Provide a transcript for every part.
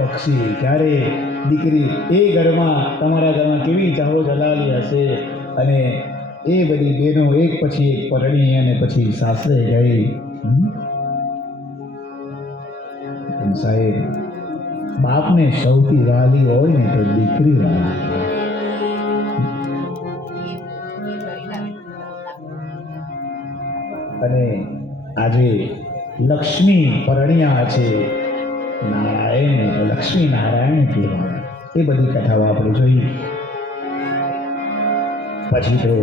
પક્ષી જ્યારે દીકરી એ ઘરમાં તમારા ઘરમાં કેવી ચાહો જલાલી હશે અને એ બધી બહેનો એક પછી એક પરણી અને પછી સાસરે ગઈ. સાહેબ, બાપને સૌથી વાલી હોય ને તો દીકરી વાલી. અને આજે લક્ષ્મી પરણ્યા છે, નારાયણ લક્ષ્મી નારાયણ કહેવાય. એ બધી કથાઓ આપણે જોઈ. પછી તો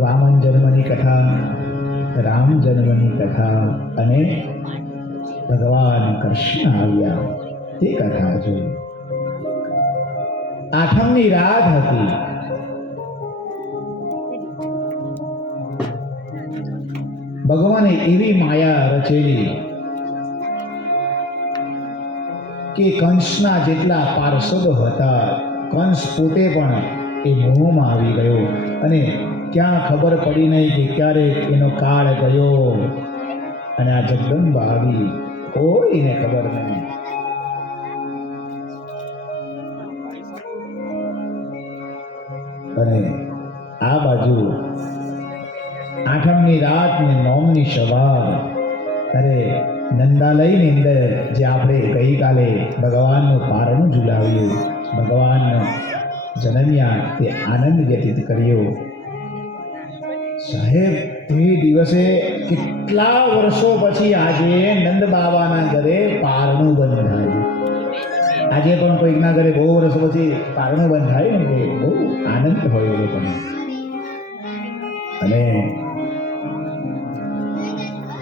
વામન જન્મની કથા, રામ જન્મની કથા અને ભગવાન કૃષ્ણ આવ્યા તે કથા જોઈ. આઠમની રાત હતી. ભગવાને એવી માયા રચેલી કે કંસના જેટલા પાર્ષદો હતા, કંસ પોતે પણ એ મોહમાં આવી ગયો અને ક્યાં ખબર પડી નહીં કે ક્યારે એનો કાળ ગયો અને આ જગદંબા આવી, કોઈને ખબર નહીં. અને આ બાજુ આઠમની રાત ને નોમની સવાર, અરે નંદાલયની અંદર જે આપણે ગઈકાલે ભગવાનનું પારણું ઝુલાવ્યું, ભગવાન જન્મ્યા તે આનંદ વ્યતીત કર્યો. સાહેબ, તે દિવસે કેટલા વર્ષો પછી આજે નંદ બાબાના ઘરે પારણું બંધાયું. આજે પણ કોઈકના ઘરે બહુ વર્ષો પછી પારણું બંધાય ને તે બહુ આનંદ હોય લોકોને. અને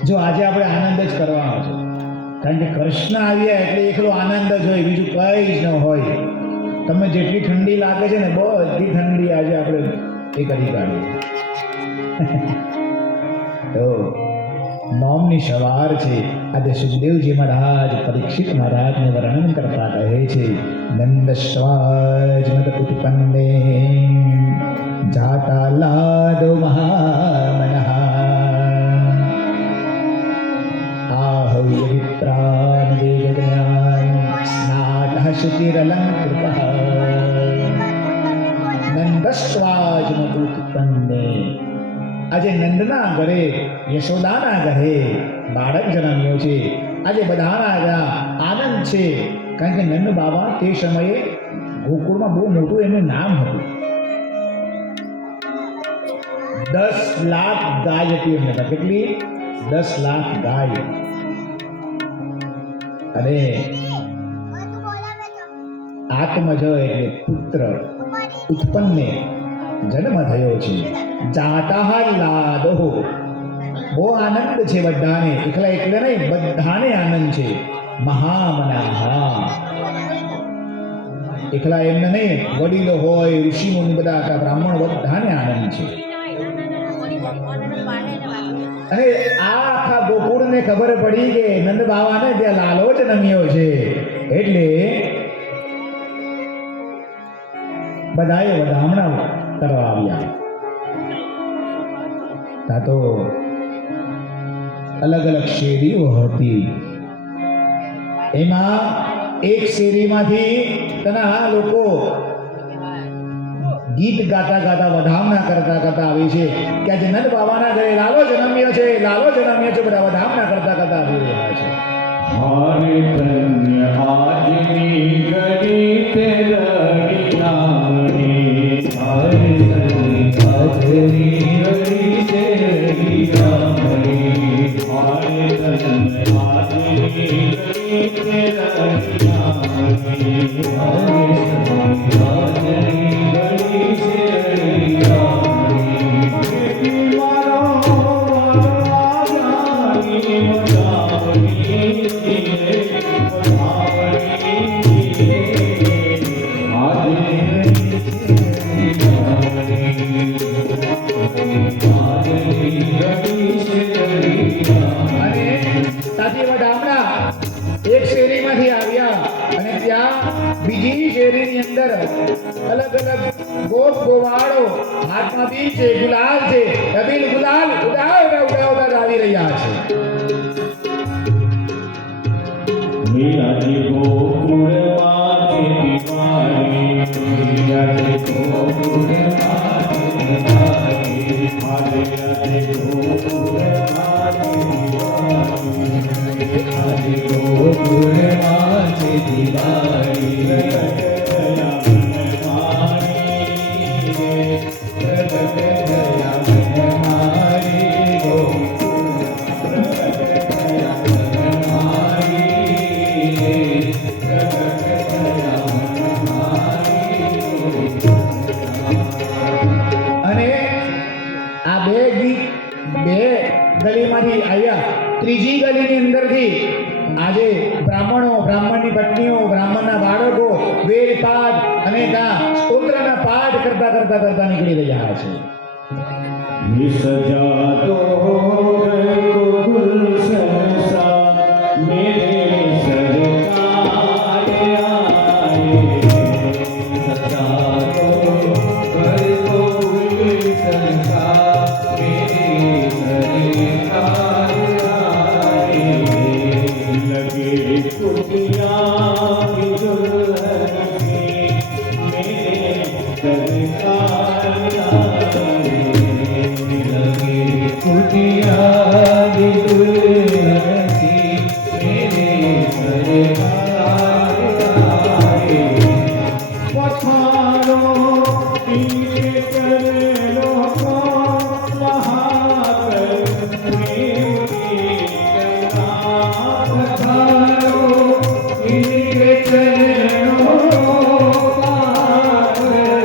જો આજે આપણે આનંદ જ કરવાનો છે, કારણ કે કૃષ્ણ આવ્યા એટલે એકલો આનંદ જ હોય, બીજું કઈ જ ન હોય. તમે જેટલી ઠંડી લાગે છે ને બધી ઠંડી આજે આપણે એ કરી કાઢીએ. તો નોમની સવાર છે. આજે સુખદેવજી મહારાજ પરીક્ષિત મહારાજને વર્ણન કરતા કહે છે, નંદસ્વાજ મત ઉત્પન્ને જાતા લાદો મહામનઃ વિપ્રાન વેદજ્ઞાન સ્નાતઃ શુચિરલંકૃતઃ નંદસ્વાજમતુત્પન્ને. આજે નંદના ઘરે, યશોદાના ઘરે બાળક જન્મ્યો છે. આજે બધાના આનંદ છે, કારણ કે નંદ બાબા તે સમયે ગોકુળમાં બહુ મોટું એનું નામ હતું. 10 લાખ ગાય હતી એમને. કેટલી? 10 લાખ ગાય. અને આત્મજ એટલે પુત્ર ઉત્પન્ને જન્મ થયો છે. જાતા લાદો, બહુ આનંદ છે બધાને, એકલા એકલા નહીં, બધાને આનંદ છે. મહામનાહ, એકલા એમને નહીં, વડીલો હોય, ઋષિ મુનિ બધા, બ્રાહ્મણ બધાને આનંદ છે. અને આ આખા ગોકુળને ખબર પડી કે નંદ બાવાને ત્યાં લાલો જન્મ્યો છે, એટલે બધાએ વધામણા કરવા આવ્યા. તા તો અલગ અલગ શેરીઓ હતી. એમાં એક શેરીમાંથી તેના લોકો ગીત ગાતા ગાતા વધામણા કરતા કરતા આવી છે કે આજે નંદ બાબાના ઘરે લાલો જન્મ્યો છે, લાલો જન્મ્યો છે, બધા વધામણા કરતા કરતા આવી રહ્યા છે. हारे धन्य आजनी घड़ी तेरी नामनी, हारे धन्य आजनी घड़ी तेरी नामनी, हारे धन्य आजनी घड़ी तेरी नामनी, हारे धन्य आजनी घड़ी तेरी नामनी, मारो राजानी એક શેરીમાંથી આવ્યા અને ત્યાં બીજી શેરીની અંદર અલગ અલગ ગોપ ગોવાળો હાથમાં બી છે, ગુલાલ છે, અબીલ ગુલાલ ઉડાવતા ઉડાવતા આવી રહ્યા છે. મીરાજી ગોકુળમાં તે દિવાળી, મીરાજી ગોકુળમાં તે દિવાળી, મીરાજી ગોકુળમાં તે દિવાળી, મીરાજી ગોકુળમાં તે દિવાળી, ગલીમાંથી આવ્યા. ત્રીજી ગલીની અંદરથી આજે બ્રાહ્મણો, બ્રાહ્મણની પત્નીઓ, બ્રાહ્મણના બાળકો વેદ પાઠ અને સ્તોત્રના પાઠ કરતા કરતા કરતા નીકળી રહ્યા છે. સજાતો ગુલશન સા મેરે સરકાર આયે, સજાતો ગુલશન સા મેરે સરકાર આયે, લગે કુટિયા કી દુલ્હન મેરે સરકાર આયે, कुटिया दुल्हन मेरे सरकार आए, पठारो इनके चरणों को महाकर प्रेम की गंगा, पठारो इनके चरणों को महाकर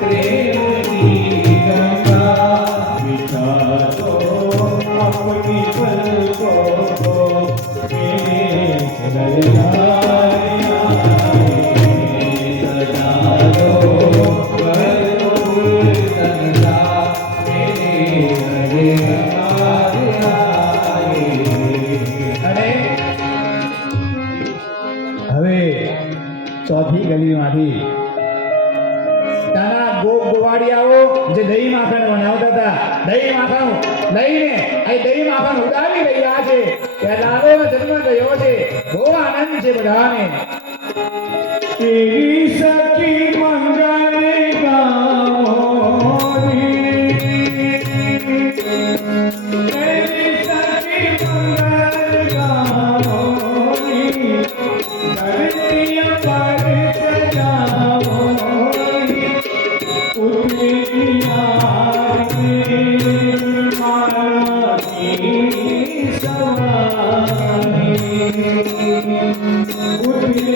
प्रेम की गंगा, बिछा अपनी पलकों को मेरे सरकार आए, सजा दो गुलशन सा मेरे सरकार आए. અને હવે ચોથી ગલીમાંથી તાના ગોપ ગોવાળિયાઓ જે દહીં માખણ બનાવતા હતા, દહીં માખણ લઈને અહીં દહીં માખણ ઉડાવી રહ્યા છે. ત્યાં લાલોનો જન્મ થયો છે, બહુ આનંદ છે બધાને. तेरी सखी मंगल गाओरी, तेरी सखी मंगल गाओरी, धरती पर सजाओरी, उठनी आरती मारा की सवारी, उठनी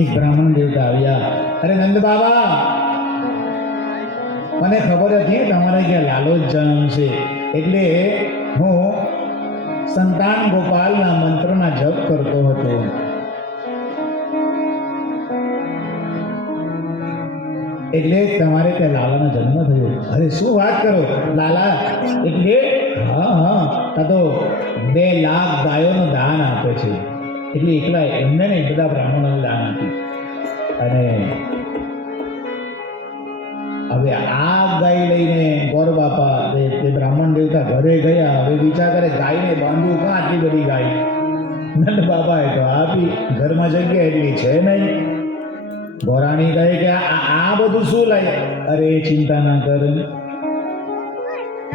એક બ્રાહ્મણ દેવતા આવ્યા. અરે નંદ બાબા, મને ખબર હતી તમારે ત્યાં લાલો જ જન્મશે, એટલે હું સંતાન ગોપાલના મંત્રના જપ કરતો હતો. એટલે તમારે ત્યાં લાલાનો જન્મ થયો. અરે શું વાત કરો, લાલા એટલે હા હા, આ તો 2 લાખ ગાયોનું દાન આપે છે. એટલે એકલા એમને નહીં, બધા બ્રાહ્મણોને દાન આપ્યું. અને હવે આ ગાય લઈને ગોર બાપા તે બ્રાહ્મણ દેવતા ઘરે ગયા. હવે વિચાર કરે ગાયને બાંધવું કાં, આટલી બધી ગાય. નંદ બાપાએ તો આપી, ઘરમાં જગ્યા એટલી છે નહીં. ગોરાણી કહે કે આ બધું શું લાય? અરે ચિંતા ના કર,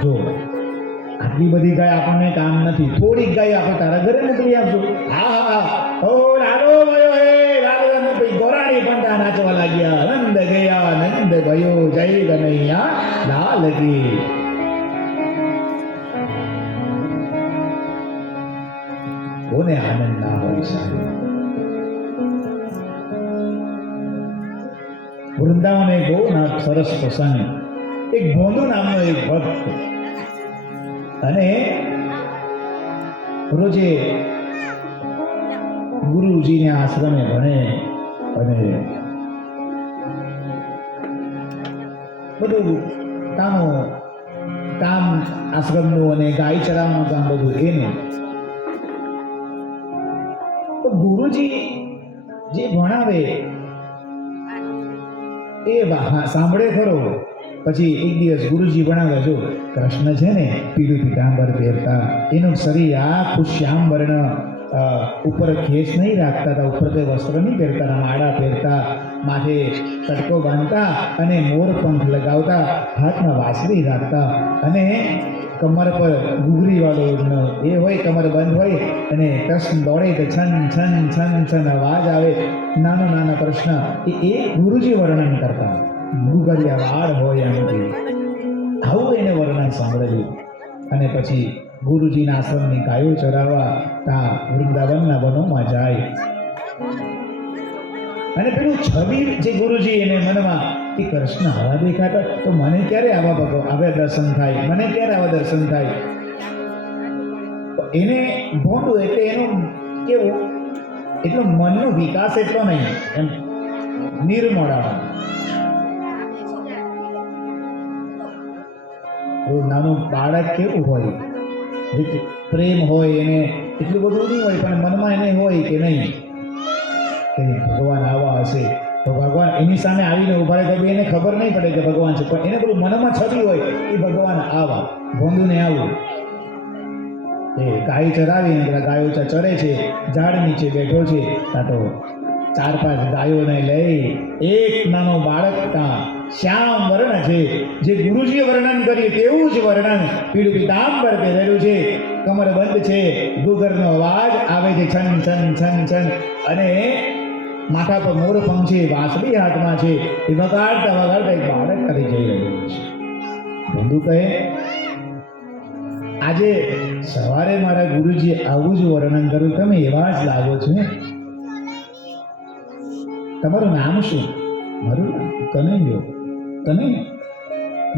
જો આટલી બધી ગાય આપણને કામ નથી, થોડીક ગાય આપણે તારા ઘરે મોકલી આપશું. હા હા, ઓ લાડો ગયો હે, લાડો ભાઈ. ગોરાણી પણ ત્યાં નાચવા લાગ્યા. નંદ ગયા નંદ ગયો, જય કનૈયા લાલ કી. કોને આનંદ ના હોય સાહેબ? વૃંદાવન એક બહુ સરસ પ્રસંગ. એક ભોંદુ નામનો એક ભક્ત, અને રોજે ગુરુજીને આશ્રમે ભણે અને બધું કામ આશ્રમનું અને ગાય ચરાવવાનું કામ બધું એનું. તો ગુરુજી જે ભણાવે એ સાંભળે ખરો. પછી એક દિવસ ગુરુજી ભણાવે, જો કૃષ્ણ છે ને પીળું પીતાંબર પહેરતા, એનું શરીર આખું શ્યામ વર્ણ, ઉપર ખેસ નહીં રાખતા હતા, ઉપર કોઈ વસ્ત્ર નહીં પહેરતા હતા, માળા પહેરતા, માથે કટકો બાંધતા અને મોર પંખ લગાવતા, હાથમાં વાંસળી રાખતા, અને કમર પર ઘૂઘરી વાળું એ હોય, કમર બંધ હોય, અને કૃષ્ણ દોડે તો છન છન છન છન અવાજ આવે. નાનો નાનો કૃષ્ણ એ ગુરુજી વર્ણન કરતા, ગુગરિયા વાળ હોય એમથી. આવું એને વર્ણન સાંભળેલું. અને પછી ગુરુજીના આશ્રમની ગાયો ચરાવવા ત્યાં વૃંદાવનના વનોમાં જાય. અને પેલું છબી જે ગુરુજી એને મનમાં કે કૃષ્ણ આવા દેખાતા, તો મને ક્યારે આવા દર્શન થાય, મને ક્યારે આવા દર્શન થાય. એને ભોંડું એટલે એનું કેવું, એટલો મનનો વિકાસ એટલો નહીં, એમ નિર્મળા. નાનું બાળક કેવું હોય, પ્રેમ હોય, એને એટલું બધું નહીં હોય, પણ મનમાં એને હોય કે નહીં કે ભગવાન આવા હશે, તો ભગવાન એની સામે આવીને ઉભા રહે તો એને ખબર નહીં પડે કે ભગવાન છે, પણ એને બધું મનમાં છબી હોય કે ભગવાન આવા. ભોંદુને આવું, એ ગાય ચરાવીને પેલા ગાયો ચરે છે, ઝાડ નીચે બેઠો છે. ત્યાં તો 4-5 ગાયોને લઈ એક નાનો બાળક ત્યાં શ્યામ વર્ણ છે, જે ગુરુજીએ વર્ણન કર્યું તેવું જ વર્ણન, પીળું પીતાંબર પહેરેલું છે, કમર બંધ છે, ઘૂઘરનો અવાજ આવે છે, છન છન છન છન, અને માથા પર મોર પંખ છે, વાંસળી હાથમાં છે. એ વગાડતા વગાડતા એક બાળક કરી જઈ રહ્યું છે. બંધુ કહે, આજે સવારે મારા ગુરુજીએ આવું જ વર્ણન કર્યું, તમે એવા જ લાગો છો. તમારું નામ શું? મારું નામ કનૈયો. કનૈયો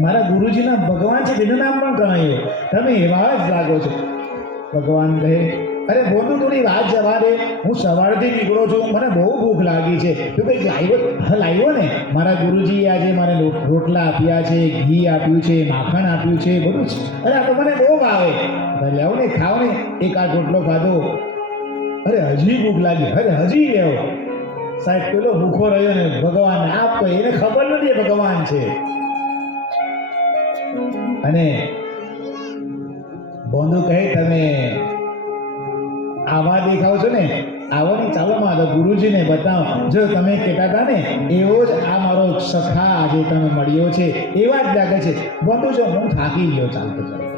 મારા ગુરુજીના ભગવાન છે, તેનું નામ પણ કનૈયો. તમે એવા જ લાગો છો. ભગવાન કહે, અરે બોલું થોડી વાત જવા દે, હું સવારથી નીકળો છું, મને બહુ ભૂખ લાગી છે. તું કંઈક લાવ્યો ને? મારા ગુરુજીએ આજે મને રોટલા આપ્યા છે, ઘી આપ્યું છે, માખણ આપ્યું છે, બધું જ. અરે આ તો મને બહુ ભાવે. લેવો ને, ખાઓ ને. એક આ રોટલો ખાધો, અરે હજી ભૂખ લાગી, અરે હજી લેવો. સાહેબ પેલો ભૂખો રહ્યો ને ભગવાન આપ કહે, એને ખબર નથી ભગવાન છે. અને બોંધુ કહે, તમે આવા દેખાવ છો ને, આવો ને, ચાલો માં ગુરુજીને બતાવો. જો તમે કહેતા હતા ને એવો જ આ મારો સખા આજે તમે મળ્યો છે, એવા જ લાગે છે. બોંધુ જો હું થાકી ગયો ચાલતો ચાલતો,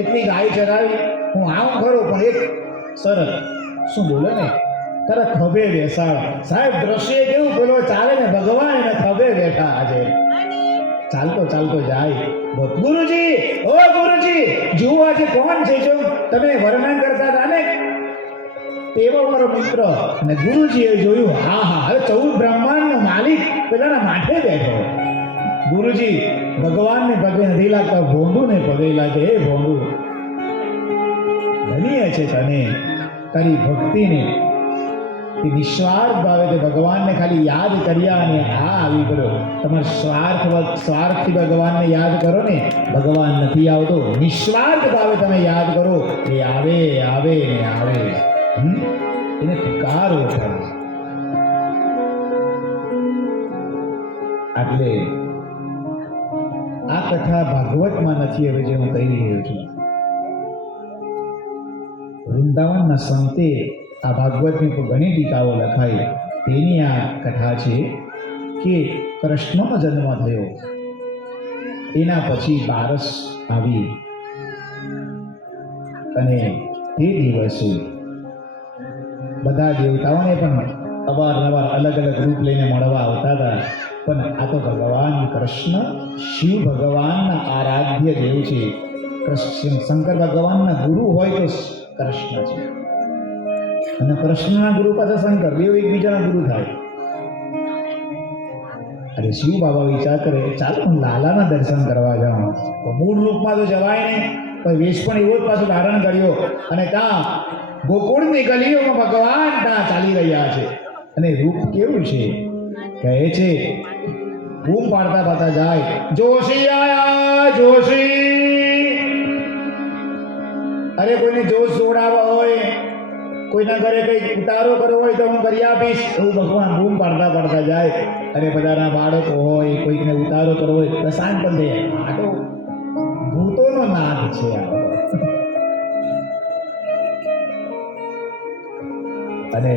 એટલી ગાય ચરાવી, હું આવું ખરો, પણ એક સરસ શું બોલે ને, તારા ખભે બેસાડ. સાહેબ દ્રશ્ય કેવું, પેલો ચાલે ને ભગવાન એને ખભે બેઠા આજે, ચાલતો ચાલતો જાય. ગુરુજી, ઓ ગુરુજી, જુઓ આજે કોણ છે? જો તમે વર્ણન કરતા હતા ને તેવો મારો મિત્ર. અને ગુરુજીએ જોયું, હા હા, હવે 14 બ્રહ્માંડનો માલિક પેલાના માથે બેઠો. ગુરુજી ભગવાનને પગે નથી લાગતા, ભોંડુને પગે લાગે. હે ભોંડુ, ધન્ય છે તને તારી ભક્તિને, કે નિસ્વાર્થ ભાવે તે ભગવાનને ખાલી યાદ કર્યા અને આ આવી ગયો. તમારે સ્વાર્થથી ભગવાનને યાદ કરો ને, ભગવાન નથી આવતો. નિસ્વાર્થ ભાવે તમે યાદ કરો, એ આવે આવે ને આવે. એને પુકારો થાય. એટલે આ કથા ભાગવતમાં નથી હવે જે હું કહી રહ્યો છું. વૃંદાવનના સંતે આ ભાગવતની તો ઘણી ટીકાઓ લખાઈ. તેની આ કથા છે કે કૃષ્ણનો જન્મ થયો, એના પછી બારસ આવી અને તે દિવસે બધા દેવતાઓને પણ અવારનવાર અલગ અલગ રૂપ લઈને મળવા આવતા હતા. પણ આ તો ભગવાન કૃષ્ણ શિવ ભગવાનના આરાધ્ય દેવ છે. કૃષ્ણ શંકર ભગવાનના ગુરુ હોય તો કૃષ્ણ છે, અને કૃષ્ણના ગુરુ પાછા શંકર, બે એકબીજાના ગુરુ થાય. અરે શિવ બાબા વિચાર કરે, ચાલો હું લાલાના દર્શન કરવા જાઉં. તો મૂળ રૂપમાં તો જવાય નહીં, પણ વેશ પણ એવો જ પાછો ધારણ કર્યો. અને ત્યાં ગોકુળની ગલીઓમાં ભગવાન ત્યાં ચાલી રહ્યા છે. અને રૂપ કેવું છે, કહે છે, બૂમ પાડતા પાડતા જાય, જોશી આયા જોશી. અરે કોઈને જોશ જોડાવા હોય, કોઈના ઘરે કંઈક ઉતારો કરવો હોય તો હું કરી આપીશ, એવું ભગવાન બૂમ પાડતા પાડતા જાય. અને બધાના બાળકો હોય, કોઈકને ઉતારો કરવો હોય તો શાંત પણ થઈ જાય. આ તો ભૂતોનો નાદ છે આ. અને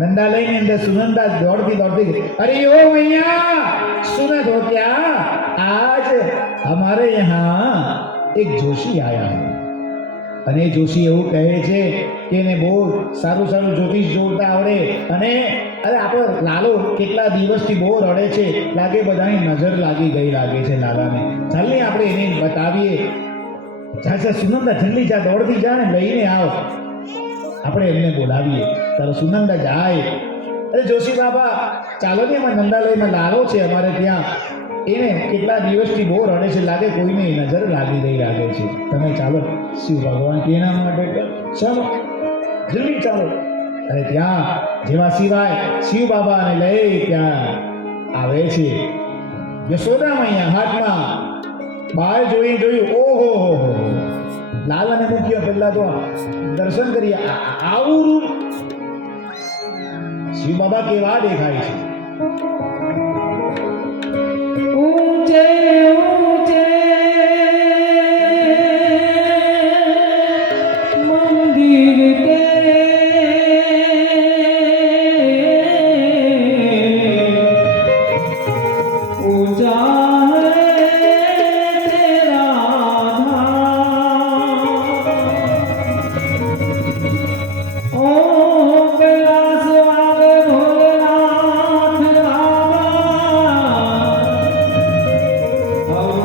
नंदालय अंदर सुनंदा दौड़ती दौड़ती, अरे ओ भैया सुना दो क्या, आज हमारे यहाँ एक जोशी आया है. અને જોશી એવું કહે છે કે એને બહુ સારું સારું જ્યોતિષ જોતા આવડે. અને અરે આપણો લાલો કેટલા દિવસથી બહુ રડે છે, લાગે બધાની નજર લાગી ગઈ લાગે છે લાલાને. ચાલને આપણે એને બતાવીએ. જા સુનંદા, જલ્દી જા, દોડતી જા ને લઈને આવ, આપણે એમને બોલાવીએ. તારો સુનંદા જાય. અરે જોશી બાબા ચાલો ને, એમાં નંદાલયમાં લાલો છે અમારે ત્યાં, એને કેટલા દિવસથી બહુ રડે છે, લાગે કોઈને નજર લાગી ગઈ લાગે છે. તમે ચાલો. શિવ ભગવાન કે એના માટે ચાલો, જલ્દી ચાલો. અને ત્યાં જેવા સિવાય શિવ બાબાને લઈ ત્યાં આવે છે. યશોદા મૈયા હાથમાં બહાર જોયું, ઓહો હો, લાલાને મૂક્યો. પહેલા તો દર્શન કરીએ, આવું રૂપ શિવ બાબા કેવા દેખાય છે. ऊंचे ऊंचे मंदिर तेरे, ऊंचा है तेरा धाम, ओ कैलाश वाले भोलेनाथ बाबा,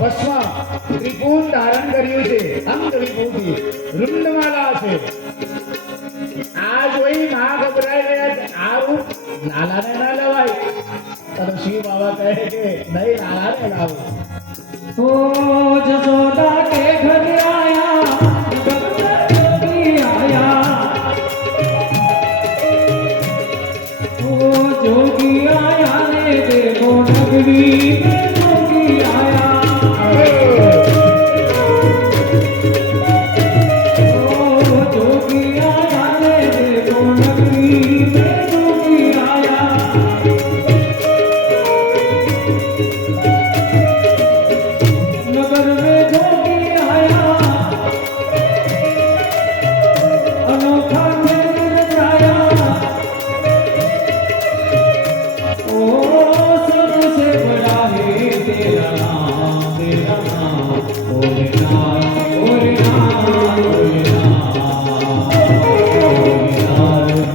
ભસ્મ ત્રિપુન ધારણ કર્યું છે, અંગ વિભૂતિ રૂંડમાલા છે. આ જોઈ મા ગભરાઈ ગયા છે. આ રૂપ લાલાને ના લવાય. તો શિવ બાબા કહે કે નહીં, લાલાને લાવો. ओ जसोदा के घर आया जोगी आया ओ जोगी आया ने देखो नगरी में जोगी आया ओ जोगी आया ने देखो नगरी में जोगी आया नगर में जोगी आया अनोखा खेल रचाया ओ सबसे बड़ा है तेरा नाम भोलेनाथ भोलेनाथ भोलेनाथ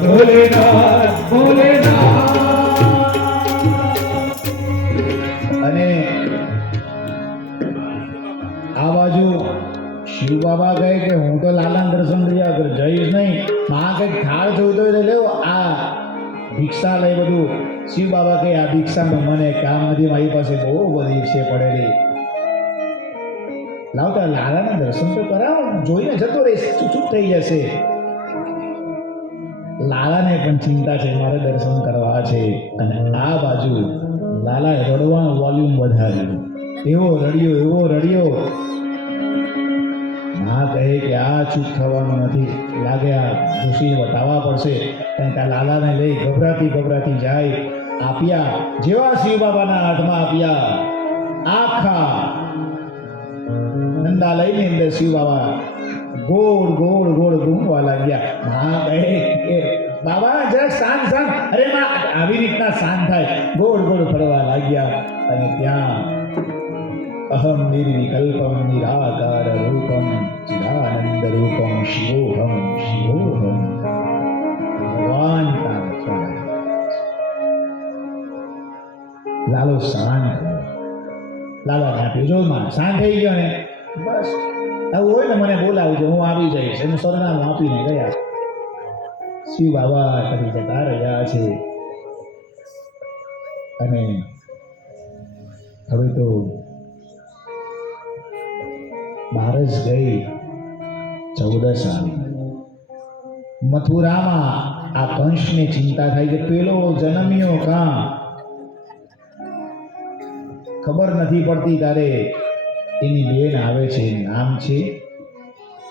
भोलेनाथ भोलेनाथ અને આ બાજુ શિવ બાબા કહે કે હું તો લાલાના દર્શન કર્યા કર જઈશ નહીં. માં કંઈક થાળ જોઈતો હોય તો લેવો, આ ભિક્ષા લઈ બધું. શિવ બાબા કહે આ ભિક્ષામાં મને કામ નથી, મારી પાસે બહુ બધી છે પડેલી. લાવતા લાલાના દર્શન તો કરાવો, જોઈને જતો રહીશ, ચૂપ થઈ જશે. લાલાને પણ ચિંતા છે, મારે દર્શન કરવા છે. અને આ બાજુ લાલાએ રડવાનું વોલ્યુમ વધાર્યું. એવો રડ્યો. માં કહે કે આ ચૂપ થવાનું નથી, લાગે આ જોશીને બતાવવા પડશે. કારણ કે આ લાલાને લઈ ગભરાતી જાય. આપ્યા જેવા શિવ બાબાના હાથમાં આપ્યા, આખા નંદાલયની અંદર શિવ બાબા ગોળ ઘૂમવા લાગ્યા. માં કહે કે બાબા જરા શાંત. અરે માં આવી રીતના શાંત થાય. ગોળ ફરવા લાગ્યા. અને ત્યાં અહમ નિર્વિકલ્પમ નિરાકાર રૂપમ ચિદાનંદ રૂપમ શિવોહમ ભગવાન લાલો શાંત થયો. લાલાને આપ્યું, જો માં શાંત થઈ ગયો ને, બસ આવું હોય ને મને બોલાવજો, હું આવી જઈશ. એનું સરનામું આપીને ગયા. શિવ બાબા કરી જતા રહ્યા છે. અને હવે તો બારસ ગઈ, 14 આવી. મથુરામાં આ કંસને ચિંતા થાય કે પેલો જન્મ્યો કાં, ખબર નથી પડતી. તારે એની બેન આવે છે, નામ છે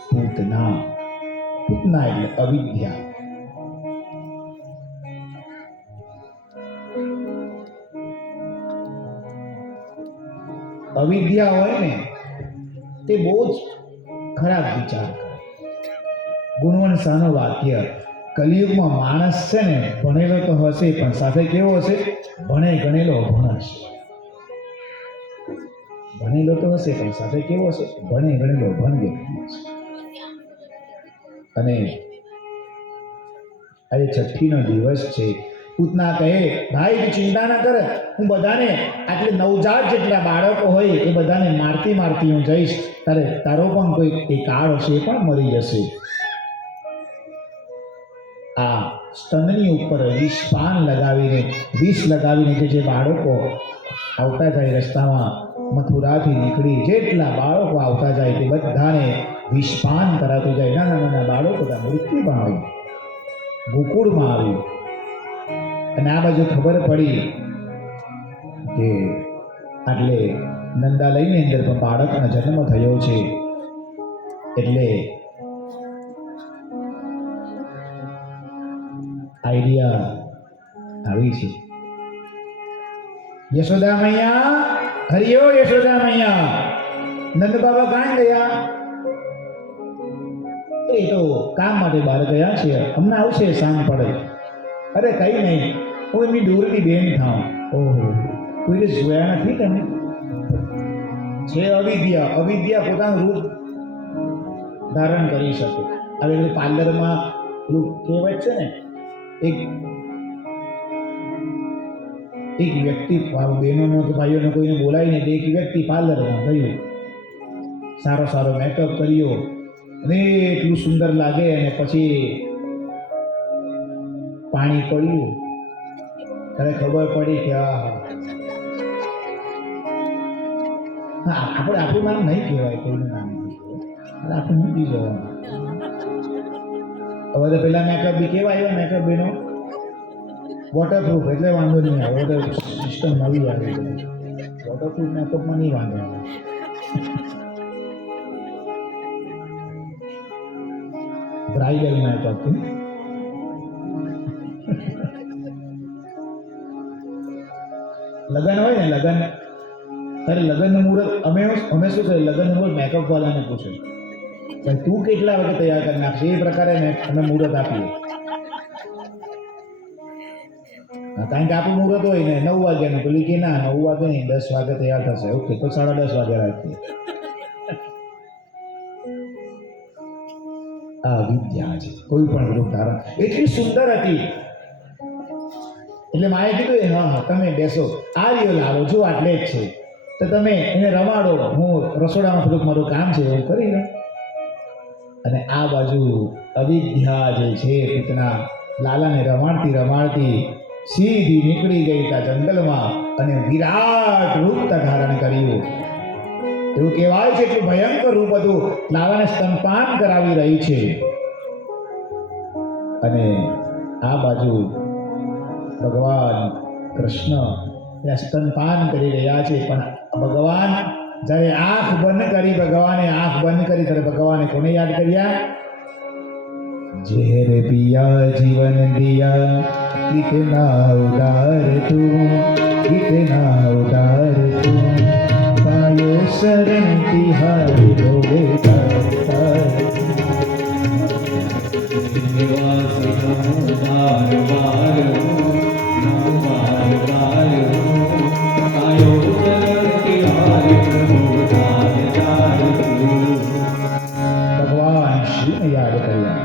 પૂતના. પૂતના એટલે અવિદ્યા. અવિદ્યા હોય ને તે બહુ જ ખરાબ વિચાર કરે. ગુણવંત શાહનું વાક્ય, કલિયુગમાં માણસ છે ને ભણેલો તો હશે, પણ સાથે કેવો હશે? ભણે ગણેલો અભણ હશે. ભણેલો તો હશે, પણ સાથે કેવો હશે? ભણે ગણેલો અભણ વ્યક્તિ હશે. અને આજે છઠ્ઠીનો દિવસ છે. પૂતના કહે ભાઈ તું ચિંતા ના કર, હું બધાને આટલે નવજાત જેટલા બાળકો હોય એ બધાને મારતી હું જઈશ. તારો પણ કોઈ એ કાળ હશે, એ પણ મરી જશે. આ સ્તનની ઉપર વિષ લગાવીને જે બાળકો આવતા જાય રસ્તામાં, મથુરાથી નીકળી જેટલા બાળકો આવતા જાય તે બધાને વિષપાન કરાતું જાય. નાના બાળકો મૃત્યુ પામ્યું, ગોકુળમાં આવ્યું. અને આ બાજુ ખબર પડી કે આટલે નંદાલયની અંદર પણ બાળકનો જન્મ થયો છે. એટલે આઈડિયા આવી છે. યશોદા મૈયા, હરિયો યશોદા મૈયા, નંદ બાબા કાં ગયા? એ તો કામ માટે બહાર ગયા છે, હમણાં આવશે સાંજ પડે. અરે કઈ નહીં, હું એમની દૂરની બેન થાઉં. ઓહો, કોઈને જોયા નથી તમે? છે અવિદ્યા પોતાનું રૂપ ધારણ કરી શકે. હવે પાર્લરમાં પેલું કહેવત છે ને, એક એક વ્યક્તિ બહેનોનો કે ભાઈઓને કોઈને બોલાવીને તે એક વ્યક્તિ પાર્લરમાં ગયું, સારો સારો મેકઅપ કર્યો અને એટલું સુંદર લાગે, અને પછી પાણી પડ્યું ત્યારે ખબર પડી કે હા આપણે આપણું નામ નહીં કહેવાય, કોઈનું નામ નહીં કહેવાય, આપણે મૂકી જવાનું. હવે તો પેલા મેકઅપ બી કેવા આવ્યા મેકઅપ બેનો, વોટરપ્રૂફ, એટલે વાંધો નહીં આવે. હવે સિસ્ટમ નવી આવી ગઈ, વોટરપ્રૂફ મેકઅપમાં નહીં વાંધો આવે. બ્રાઇડલ મેકઅપ લગન હોય ને, લગન અરે લગનનું મુહૂર્ત અમે શું કરીએ, લગનનું મુહૂર્ત મેકઅપ વાળાને પૂછે ભાઈ તું કેટલા વાગે તૈયાર કરી નાખશે, એ પ્રકારે અમે મુહૂર્ત આપીએ. કારણ કે આપણું મુહૂર્ત હોય ને 9 વાગ્યાનું, પેલી કે ના 9 વાગે નહીં 10 વાગે તૈયાર થશે. ઓકે, તો 10:30 વાગે રાખીએ. આ વિદ્યા છે, કોઈ પણ રૂપ ધારણ એટલી સુંદર હતી. એટલે માએ કીધું હા તમે બેસો, આ રહ્યો લાવો જો આટલે જ છે, તો તમે એને રમાડો, હું રસોડામાં થોડુંક મારું કામ છે એવું કરી લો. અને આ બાજુ અવિદ્યા જે છે પૂતના લાલાને રમાડતી રમાડતી સીધી નીકળી ગઈ ત્યાં જંગલમાં અને વિરાટ રૂપ ધારણ કર્યું. એવું કહેવાય છે કે ભયંકર રૂપ હતું, લાલાને સ્તનપાન કરાવી રહી છે. અને આ બાજુ ભગવાન કૃષ્ણ ત્યાં સ્તનપાન કરી રહ્યા છે. પણ ભગવાન જ્યારે આંખ બંધ કરી, ભગવાને આંખ બંધ કરી ત્યારે ભગવાને કોને યાદ કર્યા? ઝેર પિયા જીવન દિયા, કિતના ઉદાર તું, કિતના ઉદાર તું, પાયો શરણ તિહારી હો બેટા. ભગવાન શિવને યાદ કર્યા.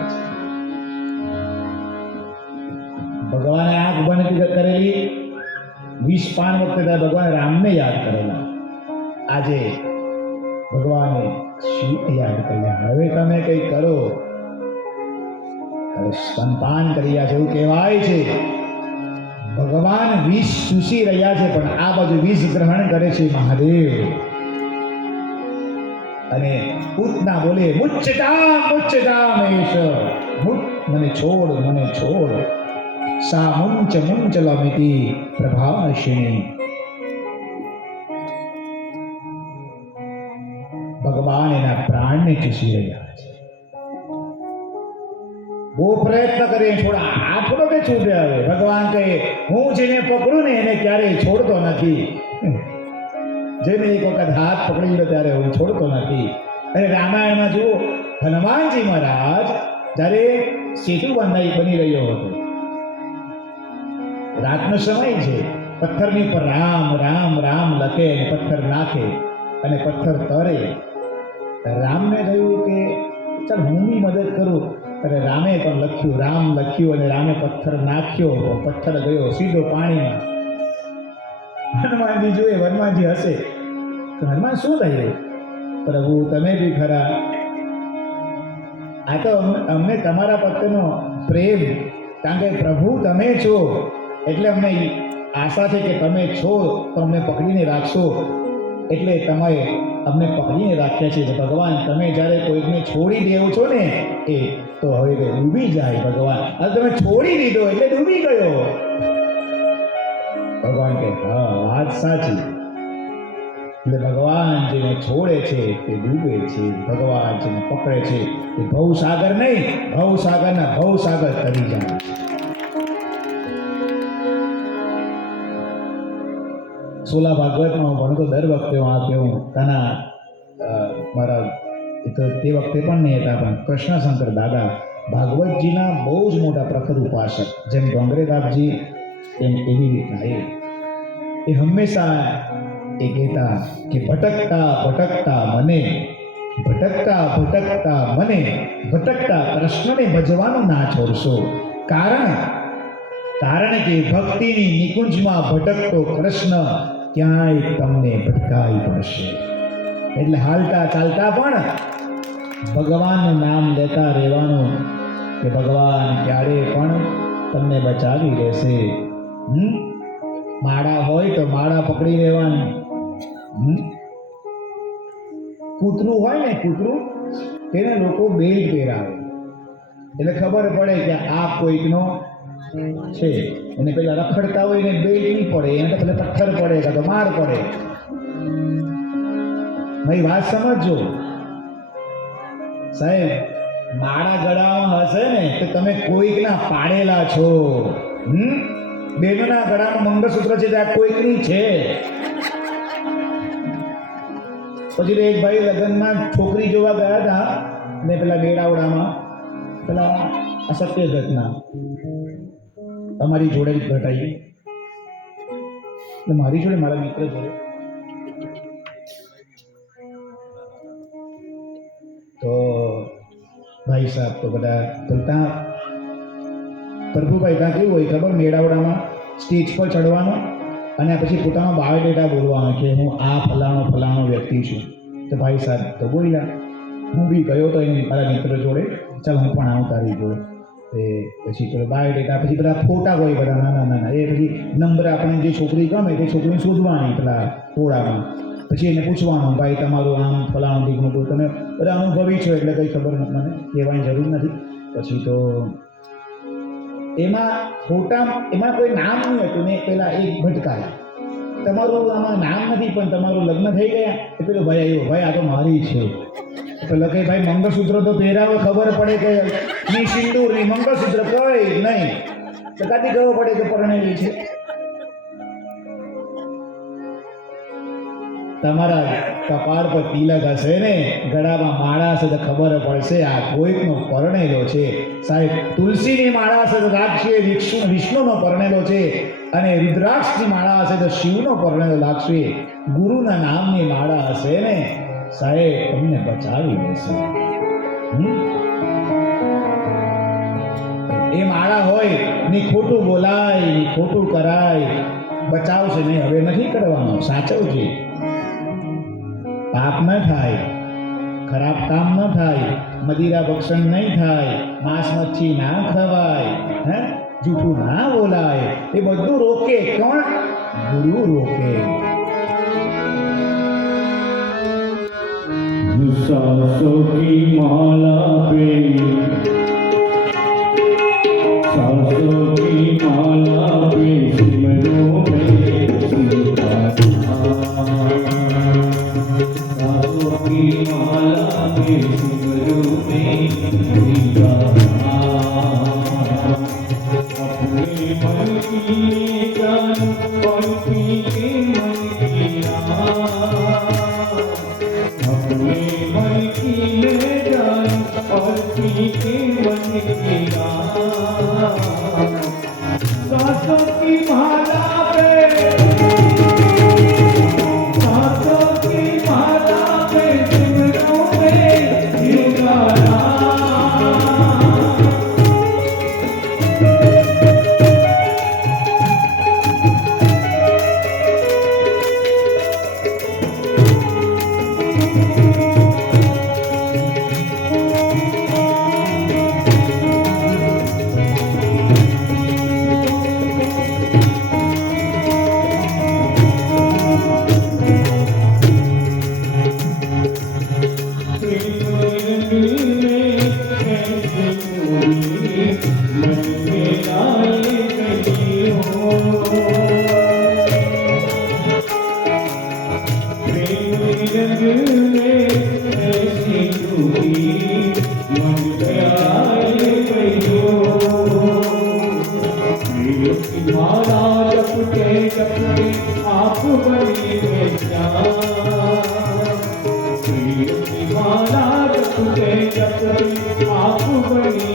ભગવાને આંખ બંધ કરેલી 20 વખતે ભગવાન રામને યાદ કરેલા. આજે ભગવાને શિવને યાદ કર્યા. હવે તમે કંઈ કરો, હવે સ્તનપાન કર્યા છે. એવું કહેવાય છે ભગવાન વિષ ચૂસી રહ્યા છે, પણ આ બાજુ વિષ ગ્રહણ કરે છે મહાદેવ. અને પૂતના બોલે મુચ્ચતા મેષ, મને છોડ, મને છોડ. સા મુંચ લમિતિ પ્રભાષિણી. ભગવાન એના પ્રાણને ચૂસી રહ્યા છે. બહુ પ્રયત્ન કરીએ છોડા, આ થોડો કે છૂટે. હવે ભગવાન કહે હું જેને પકડું ને એને ક્યારેય છોડતો નથી. જેને એક વખત હાથ પકડી લો ત્યારે હું છોડતો નથી. અને રામાયણમાં જુઓ, હનુમાનજી મહારાજ જ્યારે સેતુ બની રહ્યો હતો, રાતનો સમય છે, પથ્થરની પર રામ રામ રામ લખે અને પથ્થર નાખે અને પથ્થર તરે. રામને કહ્યું કે ચાલ હું બી મદદ કરું. અને રામે પણ લખ્યું, રામ લખ્યું અને રામે પથ્થર નાખ્યો, પથ્થર ગયો સીધો પાણીમાં. હનુમાનજી જોઈએ, હનુમાનજી હશે. તો હનુમાન શું થયું? પ્રભુ તમે બી ખરા, આ તો અમને તમારા પ્રત્યેનો પ્રેમ, કારણ કે પ્રભુ તમે છો એટલે અમને આશા છે કે તમે છો તો અમને પકડીને રાખશો, એટલે તમે અમને પકડીને રાખ્યા છે. ભગવાન તમે જ્યારે કોઈકને છોડી દેવો છો ને એ તો હવે ડૂબી જાય. ભગવાન હવે તમે છોડી દીધો એટલે ડૂબી ગયો. ભગવાન કહે હા વાત સાચી. એટલે ભગવાન જેને છોડે છે તે ડૂબે છે, ભગવાન જેને પકડે છે તે ભવસાગર નહીં, ભવસાગરના ભવસાગર તરી જાય. સોલા ભાગવતમાં હું ભણતો દર વખતે હું આ કહું, તાના મારા તે વખતે પણ નહીં હતા, પણ કૃષ્ણશંકર દાદા ભાગવતજીના બહુ જ મોટા પ્રખર ઉપાસક, જેમ ગંગરેદાસજી એમ એવી રીતના એ હંમેશા એ કહેતા કે ભટકતા ભટકતા મને, ભટકતા ભટકતા મને, ભટકતા કૃષ્ણને ભજવાનું ના છોડશો. કારણ કારણ કે ભક્તિની નિકુંજમાં ભટકતો કૃષ્ણ ક્યાંય તમને ભટકાઈ પડશે. એટલે હાલતા ચાલતા પણ ભગવાનનું નામ લેતા રહેવાનું કે ભગવાન ક્યારે પણ તમને બચાવી લેશે. માળા હોય તો માળા પકડી લેવાની. કૂતરું હોય ને, કૂતરું તેને લોકો બેલ્ટ પહેરાવે એટલે ખબર પડે કે આ કોઈકનો છે. અને પેલા રખડતા હોય ને બેલ્ટ નહીં પડે, એને તો પેલા પથ્થર પડે કાં તો માર પડે. ભાઈ વાત સમજજો સાહેબ, માળા ગળામાં હશે ને તો તમે કોઈકના પાડેલા છો. બેનોના ગળામાં મંગળસૂત્ર છે ત્યાં કોઈકની છે. પછી એક ભાઈ લગ્નમાં છોકરી જોવા ગયા હતા ને પેલા મેળાવડામાં પેલા અસત્ય ઘટના અમારી જોડે જ ઘટાઈ. મારી જોડે મારા મિત્ર જોડે તો ભાઈ સાહેબ તો બધા બોલતા પ્રભુભાઈ ત્યાં કેવું હોય ખબર, મેળાવડામાં સ્ટેજ પર ચડવાનું અને પછી પોતાનો બાયોડેટા બોલવાનો કે હું આ ફલાણો વ્યક્તિ છું. તો ભાઈ સાહેબ તો બોલ્યા. હું બી ગયો તો એને મારા મિત્ર જોડે, ચાલ હું પણ આવું તારી જોડે. એ પછી પેલો બાયોડેટા, પછી બધા ફોટા હોય બધા નાના. એ પછી નંબર આપણે જે છોકરી ગમે તે છોકરીને શોધવાની પેલા ટોળામાં. પછી એને પૂછવાનું, ભાઈ તમારું આમ ફલાણું દીકનું બોલ, તમે બધા અનુભવી છો એટલે કંઈ ખબર મને કહેવાની જરૂર નથી. પછી તો એમાં એમાં કોઈ નામ નહીં હતું ને પેલા એક ભટકાયા, તમારું આમાં નામ નથી પણ તમારું લગ્ન થઈ ગયા. એ પેલો ભાઈ આવ્યો, ભાઈ આ તો મારી છે. પેલા કે ભાઈ મંગળસૂત્ર તો પહેરાવે, ખબર પડે કે ની સિંદૂર ની મંગળસૂત્ર કઈ નહીં, ચકાતી ખબર પડે કે પરણેલી છે. તમારા કપાળ પર તિલક હશે ને, ગળામાં માળા હશે તો ખબર પડશે આ કોઈકનો પરણેલો છે. સાહેબ તુલસીની માળા હશે તો લાગશે વિષ્ણુનો પરણેલો છે, અને રુદ્રાક્ષની માળા હશે તો શિવનો પરણેલો લાગશે. ગુરુના નામની માળા હશે ને સાહેબ તમને બચાવી લેશે. એ માળા હોય ની ખોટું બોલાય ની ખોટું કરાય, બચાવશે નહીં. હવે નથી કરવાનું, સાચવજે. પાપ ન થાય, ખરાબ કામ ન થાય, મદિરા ભક્ષણ નહીં થાય, માંસ મચ્છી ના ખવાય, જૂઠું ના બોલાય. એ બધું રોકે કોણ? ગુરુ રોકે. सासों की माला पे, सासों की माला पे सिमरों में सीता, सासों की माला पे सिमरों में सीता, अपने मन की जान पलकी के मन की अपने मन की ले जान और पी के मन की सासों की माला पे, सासों की माला पे सिमरों में सिंगारा, माला जपते जपते आप बनी माला जपते जपते आप बनी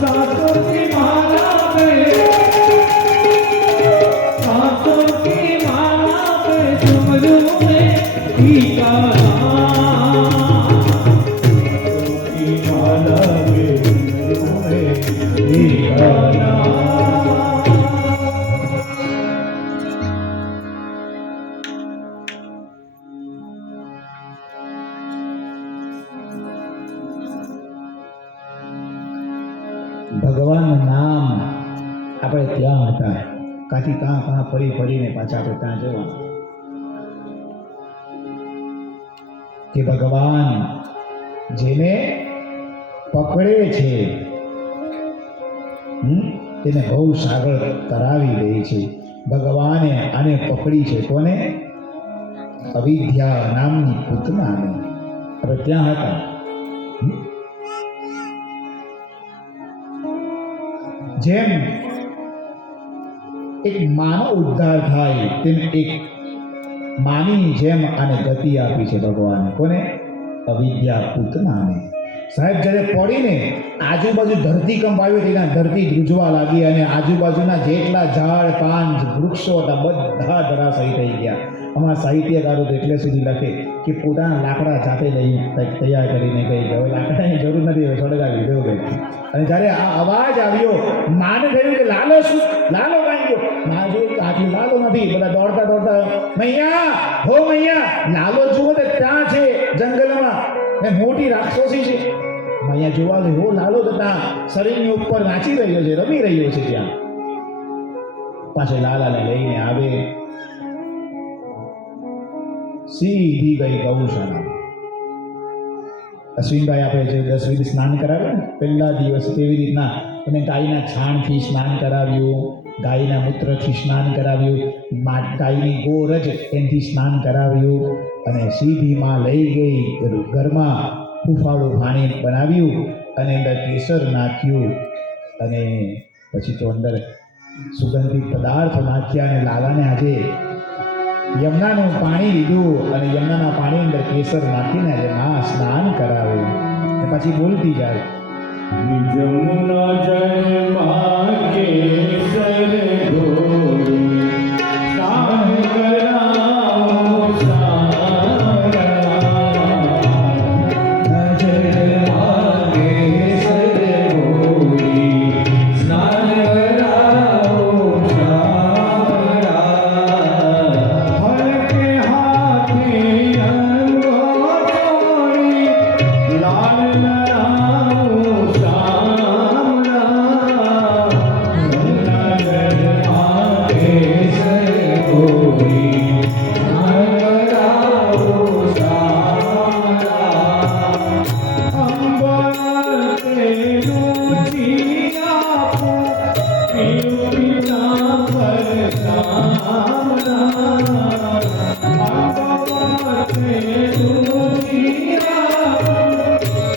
सासों की माला में, सासों की माला में सिमरों में सीता, सासों की माला में सिमरों में ભગવાનનું નામ આપણે ત્યાં હતા, કાંથી કાં ફરી ફરીને પાછા આપણે ત્યાં જવાના. કે ભગવાન જેને પકડે છે તેને બહુ સાગર તરાવી દે છે. ભગવાને આને પકડી છે. કોને? અવિદ્યા નામની પૂતનાને. આપણે ત્યાં હતા. જેમ એક માનો ઉદ્ધાર થાય તેમ એક માની જેમ આને ગતિ આપી છે ભગવાને. કોને? અવિદ્યા પૂતનાને. સાહેબ જ્યારે પડીને આજુબાજુ ધરતીકંપ આવ્યો તેના ધરતી ધ્રુજવા લાગી અને આજુબાજુના જેટલા ઝાડ પાન વૃક્ષો હતા બધા ધરાશાયી થઈ ગયા. અમારા સાહિત્યકારો તો એટલે સુધી લખે કે પોતાના લાકડા જાતે લઈ તૈયાર કરીને ગઈ. હવે લાકડાની જરૂર નથી, હવે સળગાવી દો ગઈ. અને જ્યારે આ અવાજ આવ્યો, માને થયું કે લાલો શું, લાલો કાંઈ ગયો. ના જોયું આટલું લાલો નથી. બધા દોડતા દોડતા મૈયા હો મૈયા, લાલો જુઓ તો ત્યાં છે જંગલમાં ને મોટી રાક્ષસી છે. મૈયા જોવા ગઈ, હો લાલો તો ત્યાં શરીરની ઉપર નાચી રહ્યો છે, રમી રહ્યો છે. ત્યાં પાછળ લાલાને લઈને આવે, સીધી ગઈ ગૌશાળા. અશ્વિનભાઈ આપણે જે 10 સ્નાન કરાવ્યું ને પહેલા દિવસ, તેવી રીતના એને ગાયના છાણથી સ્નાન કરાવ્યું, ગાયના મૂત્રથી સ્નાન કરાવ્યું, ગાયની ગોરજ એનાથી સ્નાન કરાવ્યું અને સીધી માં લઈ ગઈ ઘરમાં. ફૂફાળું પાણી બનાવ્યું અને અંદર કેસર નાખ્યું અને પછી તો અંદર સુગંધિત પદાર્થ નાખ્યા અને લાલાને આજે યમુનાનું પાણી લીધું અને યમુનાના પાણી અંદર કેસર નાખીને આજે માં સ્નાન કરાવ્યું. અને પછી બોલતી જાય, જમુના જળમાં કેસર ઘોળી સ્નાન કરાવો સારા. જળમાં કેસર ઘોળી સ્નાન કરાવો સારા. હલકે હાથે અંગો ચોળી લાલ લડાવો સામરા. જમુના જળમાં કેસર ઘોળી સ્નાન કરાવો સારા. અંબર તેનું ચીરાપો પીયું પીતાંબર સામરા. અંબર તેનું ચીરાપો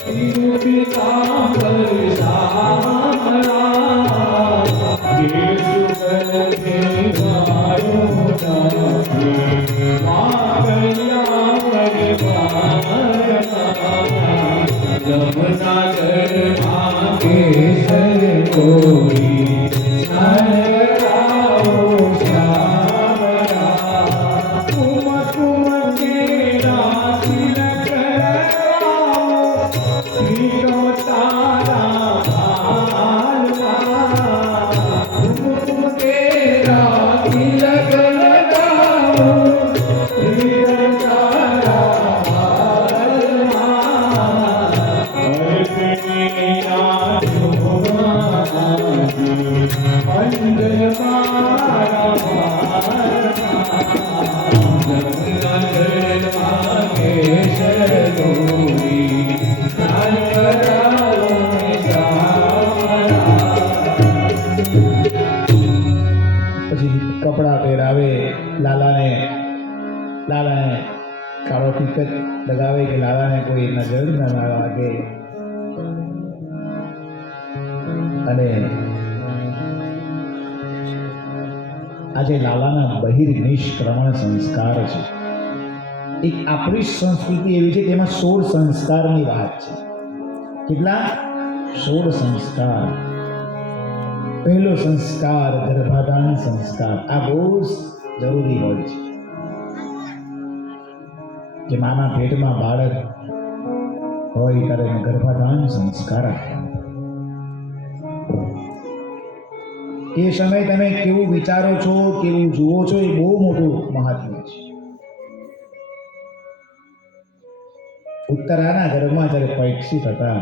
પીયું પીતાંબર સામરા. જે સુગંધી વાળું નાથી મા કલ્યા પરિવારના. જમુના જળમાં કેસર ઘોળી સ્નાન કરાવો સારા. કુમ કુમ કેરા તિલક કરાવો પીરો તારા ભાલમાં. કુમ કુમ કેરા તિલક લગાવો પીરો તારા ભાલમાં. અર્પણેના જોવાથી અંજલ મારા ભાલમાં. જમુના જળમાં કેસર ઘોળી સ્નાન કરાવો સારા. પછી કપડાં પહેરાવે લાલાને. લાલાને કાળો ટીકટ લગાવે કે લાલાને કોઈ નજર ન લાગે. અને આજે લાલાના બહિર્નિષ્ક્રમણ સંસ્કાર છે. એક આપણી સંસ્કૃતિ એવી છે તેમાં 16 સંસ્કારની વાત છે. કેટલા? 16 સંસ્કાર. પહેલો સંસ્કાર ગર્ભાધાન સંસ્કાર. આ બહુ જરૂરી હોય છે કે માના પેટમાં બાળક હોય ત્યારે એને ગર્ભાધાન સંસ્કાર આપવાનો. એ સમય તમે કેવું વિચારો છો, કેવું જુઓ છો, એ બહુ મોટું મહાત્મ્ય છે. ઉત્તરાના ઘરમાં જ્યારે પરીક્ષિત હતા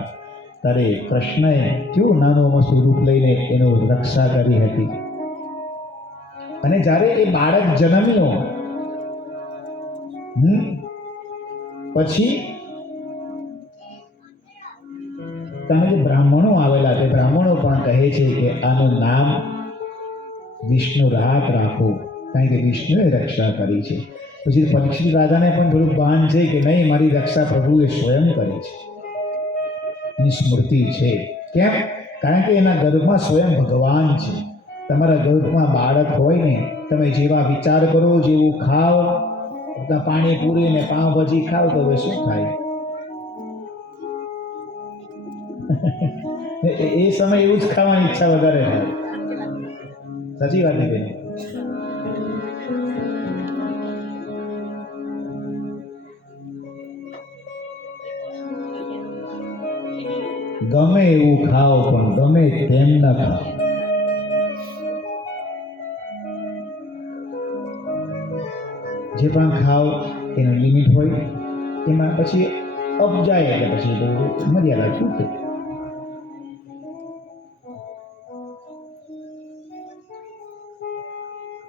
ત્યારે કૃષ્ણએ કેવું નાનું અમસ્તું રૂપ લઈને એનો રક્ષા કરી હતી. અને જ્યારે એ બાળક જન્મ્યો પછી તમે જે બ્રાહ્મણો આવેલા તે બ્રાહ્મણો પણ કહે છે કે આનું નામ વિષ્ણુ રાત રાખો, કારણ કે વિષ્ણુએ રક્ષા કરી છે. પછી પરીક્ષિત રાજાને પણ થોડું ભાન છે કે નહીં, મારી રક્ષા પ્રભુએ સ્વયં કરી છે, એની સ્મૃતિ છે. કેમ? કારણ કે એના ગર્ભમાં સ્વયં ભગવાન છે. તમારા ગર્ભમાં બાળક હોય ને, તમે જેવા વિચાર કરો, જેવું ખાઓ, પાણીપુરી ને પાઉંભાજી ખાઓ તો હવે શું થાય? એ સમય એવું જ ખાવાની ઈચ્છા વધારે થાય. સાચી વાત છે. ગમે એવું ખાઓ પણ ગમે તેમ ન ખાઓ. જે પણ ખાઓ એનું લિમિટ હોય, એમાં પછી અપ જાય એટલે પછી બહુ મર્યાદા છૂટે.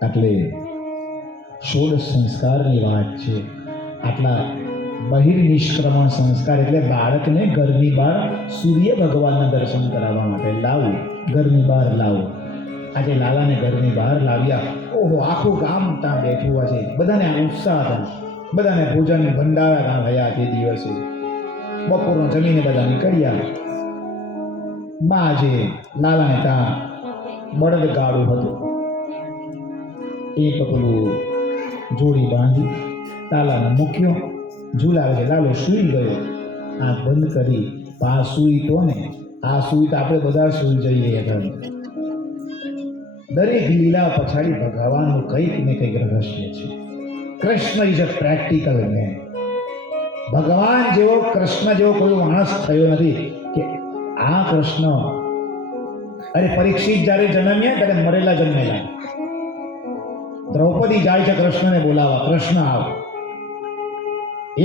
એટલે 16 સંસ્કારની વાત છે. આટલા બહિર્નિષ્ક્રમણ સંસ્કાર એટલે બાળકને ઘરની બહાર સૂર્ય ભગવાનના દર્શન કરાવવા માટે લાવવું, ઘરની બહાર લાવો. આજે લાલાને ઘરની બહાર લાવ્યા, ઓહો આખું ગામ ત્યાં બેઠું હશે, બધાને ઉત્સાહ હતો, બધાને ભોજન ભંડારા ત્યાં થયા. તે દિવસે બપોરનો જમીને બધા નીકળ્યા. બા આજે લાલાને ત્યાં બળદ ગાડું હતું, એ પકડું જોડી બાંધી તાલાને મૂક્યો, ઝૂલાવે છે. લાલો સૂઈ ગયો, આંખ બંધ કરી. આ સૂઈ તો ને, આ સૂઈ તો આપણે બધા સૂઈ જઈએ હતા. દરેક લીલા પછાડી ભગવાનનું કંઈક ને કંઈક રહસ્ય છે. Krishna is a practical man. ભગવાન જેવો, કૃષ્ણ જેવો કોઈ માણસ થયો નથી કે આ કૃષ્ણ. અરે પરીક્ષિત જ્યારે જન્મ્યા ત્યારે મરેલા જન્મેલા. દ્રૌપદી જાય છે કૃષ્ણને બોલાવવા, કૃષ્ણ આવ.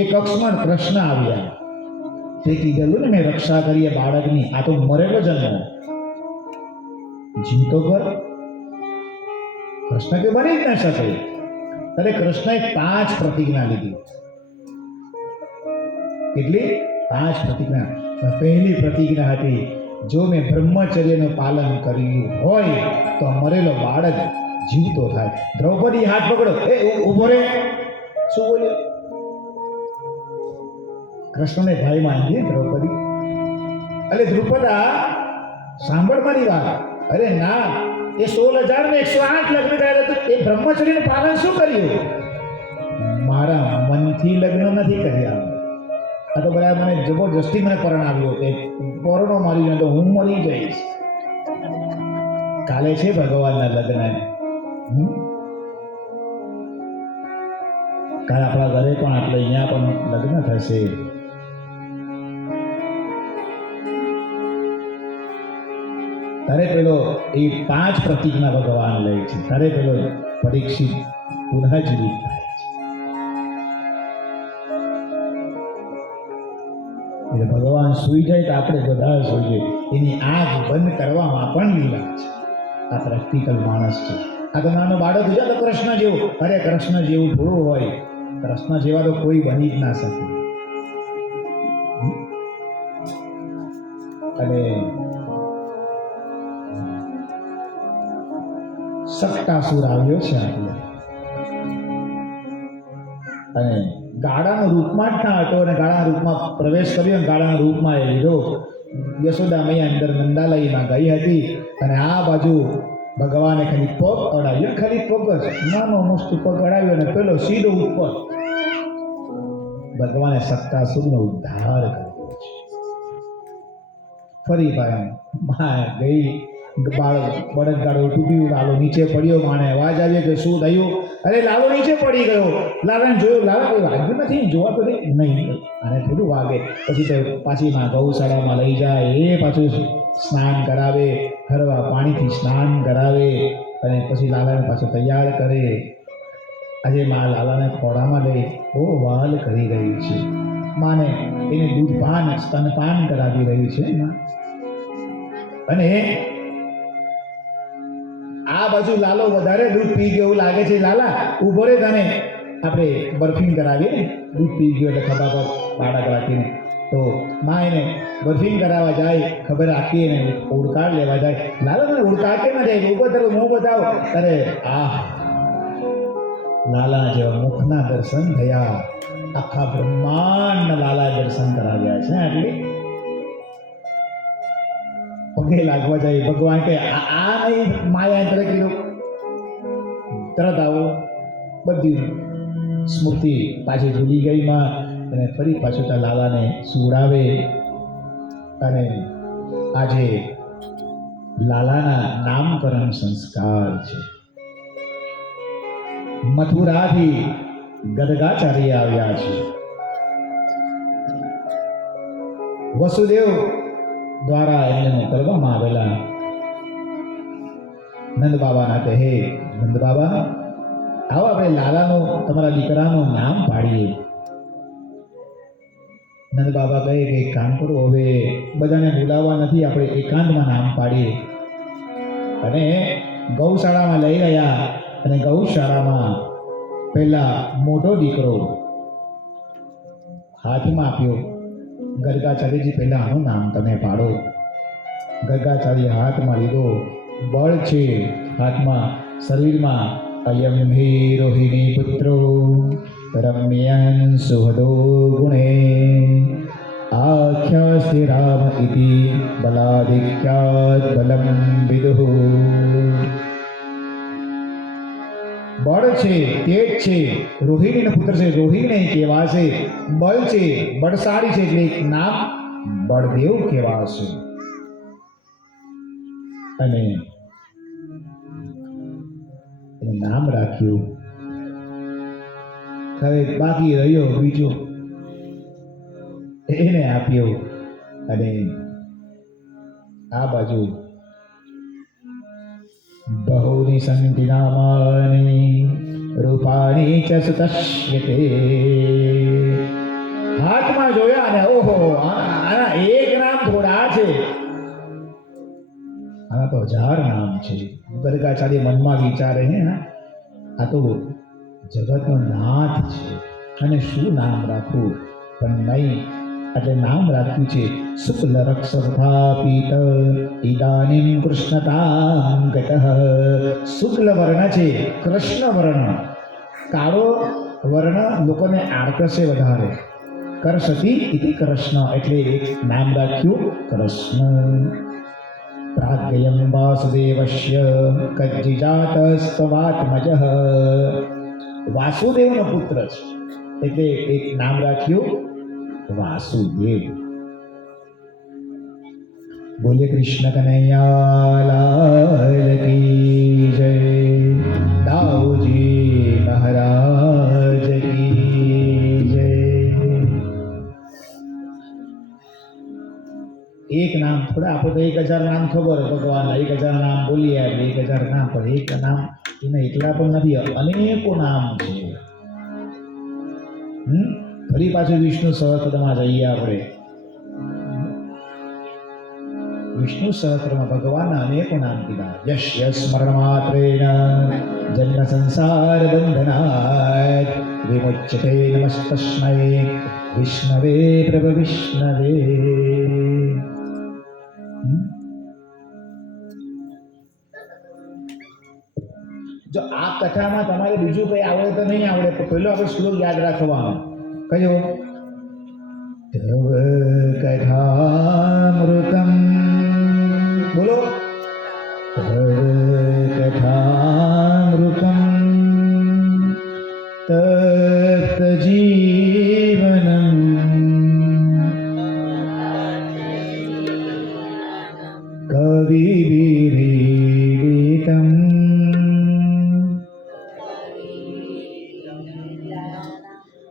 એક અક્ષમાં કૃષ્ણ આવ્યા. તે કીધેલું ને મેં રક્ષા કરીએ બાળકની, આ તો મરેલો જન્મ, જીવતો કર. કૃષ્ણ કે બની જ ન શકે. ત્યારે કૃષ્ણએ 5 પ્રતિજ્ઞા લીધી. કેટલી? 5 પ્રતિજ્ઞા. પહેલી પ્રતિજ્ઞા હતી, જો મેં બ્રહ્મચર્યનું પાલન કર્યું હોય તો મરેલો બાળક જીવતો થાય. દ્રૌપદી હાથ પકડો, એ ઉભો રે. શું બોલ્યો? કૃષ્ણને ભાઈ માંગીએ દ્રૌપદી. અરે દ્રુપદા સાંભળ મારી વાત. અરે ના, એ 16,108 લગ્ન કર્યા તો એ બ્રહ્મચર્યનું પાલન શું કર્યું? મારા મનથી લગ્ન નથી કર્યા. આ તો બધા મને જબરજસ્તી મને પરણાવ્યો કે પરણો મારી તો હું મરી જઈશ. કાલે છે ભગવાનના લગ્ન. કાલે આપણા ઘરે પણ એટલે અહીંયા પણ લગ્ન થશે. તારે પેલો એ 5 પ્રતિજ્ઞા ભગવાન લે છે. તારે પેલો પરીક્ષિત પુનઃ જીવિત થાય છે. એટલે ભગવાન સૂઈ જાય તો આપણે બધા સૂઈએ. એની આંખ બંધ કરવામાં પણ લીલા છે. આ પ્રેક્ટિકલ માણસ છે. આ તો નાનો બાળક છે તો કૃષ્ણ જેવું. અરે કૃષ્ણ જેવું થોડું હોય. કૃષ્ણ જેવા તો કોઈ બની જ ના શકે. અને સક્તાસુર આવ્યો છે આપણે, અને ગાડાના રૂપમાં જ ના હતો, અને ગાડાના રૂપમાં પ્રવેશ કર્યો, અને ગાડાના રૂપમાં એ લીધો. યશોદા મૈયા અંદર નંદાલયમાં ગઈ હતી, અને આ બાજુ ભગવાને ખાલી પગ અડાવ્યો, ખાલી પગ જ નાનો મસ્ત પગ અડાવ્યો, અને પેલો સીધો ઉપર. ભગવાને સક્તાસુરનો ઉદ્ધાર કર્યો છે. ફરી ભાઈ ગઈ બળદગાડો તૂટ્યું, લાલો નીચે પડ્યો. માણે અવાજ આવ્યો કે શું થયું? અરે લાલો નીચે પડી ગયો. લાલાને જોયું, લાલા કોઈ વાગ્યું નથી, જોવા તો નહીં, આને થોડું વાગે. પછી તો પાછી માં ગૌશાળામાં લઈ જાય, એ પાછું સ્નાન કરાવે, હરવા પાણીથી સ્નાન કરાવે, અને પછી લાલાને પાછું તૈયાર કરે. આજે માં લાલાને ખોળામાં લઈ બહુ વહાલ કરી રહી છે. માને એને દૂધપાન સ્તનપાન કરાવી રહી છે માં. અને આ બાજુ લાલો વધારે દૂધ પી ગયો એવું લાગે છે. લાલા ઊભો રે, તને આપણે બરફીન કરાવીએ ને. દૂધ પી ગયો એટલે ખભા પર બાળક રાખીને તો માં એને બરફીન કરાવવા જાય, ખબર રાખી એને ઉડકાર લેવા જાય. લાલા મને ઉડકાર કેમ જાય? ઊભો તારું મોં બતાવો. અરે લાલા જેવા મુખના દર્શન થયા. આખા બ્રહ્માંડના લાલા દર્શન કરાવ્યા છે. એટલે પગે લાગવા જાય. ભગવાન કે આ નહીં માયા તરત કીધું, તરત આવો. બધી સ્મૃતિ પાછી ભૂલી ગઈ માં, અને ફરી પાછું ત્યાં લાલાને સુવડાવે. અને આજે લાલાના નામકરણ સંસ્કાર છે. મથુરાથી ગદગાચાર્ય આવ્યા છે. વસુદેવ દ્વારા એમને મોકલવામાં આવેલા. નંદ બાબાના કહે, હે નંદ બાબા, આવો આપણે લાલાનું, તમારા દીકરાનું નામ પાડીએ. નંદ બાબા કહે કે એક કામ કરો, હવે બધાને બોલાવવા નથી, આપણે એકાંતમાં નામ પાડીએ. અને ગૌશાળામાં લઈ ગયા. અને ગૌશાળામાં પહેલા મોટો દીકરો હાથમાં આપ્યો. ગર્ગાચાર્યજી, પહેલા આનું નામ તમે પાડો. ગર્ગાચાર્ય હાથમાં લીધો. બળ છે હાથમાં, શરીરમાં. અયમ હે રોહિણી પુત્રો રમ્યન સુહદો ગુણે આખ્યાસ્તિ રામ ઇતિ બલાધિક્યાદ બલમ વિદુઃ. બળ છે, તેજ છે, રોહિણીનો પુત્ર છે, રોહિણી કહેવાશે. બળ છે, બળશાળી છે, એટલે એક નામ બળદેવ કહેવાશે. અને એનું નામ રાખ્યું. હવે બાકી રહ્યો બીજો, એને આપ્યો. અને આ બાજુ બહુની સંતિ નામાની રૂપાણી ચ સુતશ્યતે. હાથમાં જોયા અને ઓહો, આના એક નામ થોડા છે, આના તો 1000 નામ છે. ગર્ગાચાર્ય મનમાં વિચારે, હે આ તો જગતનો નાથ છે, અને શું નામ રાખવું? પણ નહીં, એટલે નામ રાખ્યું છે શુક્લ રક્ષરથાપીત ઇદાનીમ કૃષ્ણતામ ગતઃ. શુક્લ વર્ણ છે, કૃષ્ણ વર્ણ. કાળો વર્ણ લોકોને આકર્ષે વધારે. કરસતી ઇતિ કૃષ્ણ, એટલે એક નામ રાખ્યું કૃષ્ણ. પ્રાગ્યમ વાસુદેવસ્ય કજ્જિજાતસ્તવાત્મજઃ. વાસુદેવનો પુત્ર છે, એટલે એક નામ રાખ્યું વાસુદેવ. બોલે કૃષ્ણ કનૈયા લાલ કી જય. દાઉજી મહારાજ કી જય. એક નામ થોડા, આપણે તો 1000 નામ ખબર ભગવાન, 1000 નામ બોલીએ, 1000 નામ, પણ એક નામ એને એટલા પણ નથી, અનેકો નામ છે. ફરી પાછું વિષ્ણુ સહસ્ત્રમાં જઈએ આપણે. વિષ્ણુ સહસ્ત્રમાં ભગવાનના અનેકો નામ કીધા. યશ્ય સ્મરણ માત્રેણ જન્મ સંસાર બંધનાત વિમુચ્યતે નમસ્તસ્મૈ વિષ્ણવે પ્રભ વિષ્ણવે. જો આ કથામાં તમારે બીજું કઈ આવડે તો નહીં આવડે, તો પહેલો આપણે શ્લોક યાદ રાખવાનો. કયો? તવ કથામૃતમ. બોલો. તવ કથામૃતમ તપ્ત જીવનમ કવિભિરીડિતમ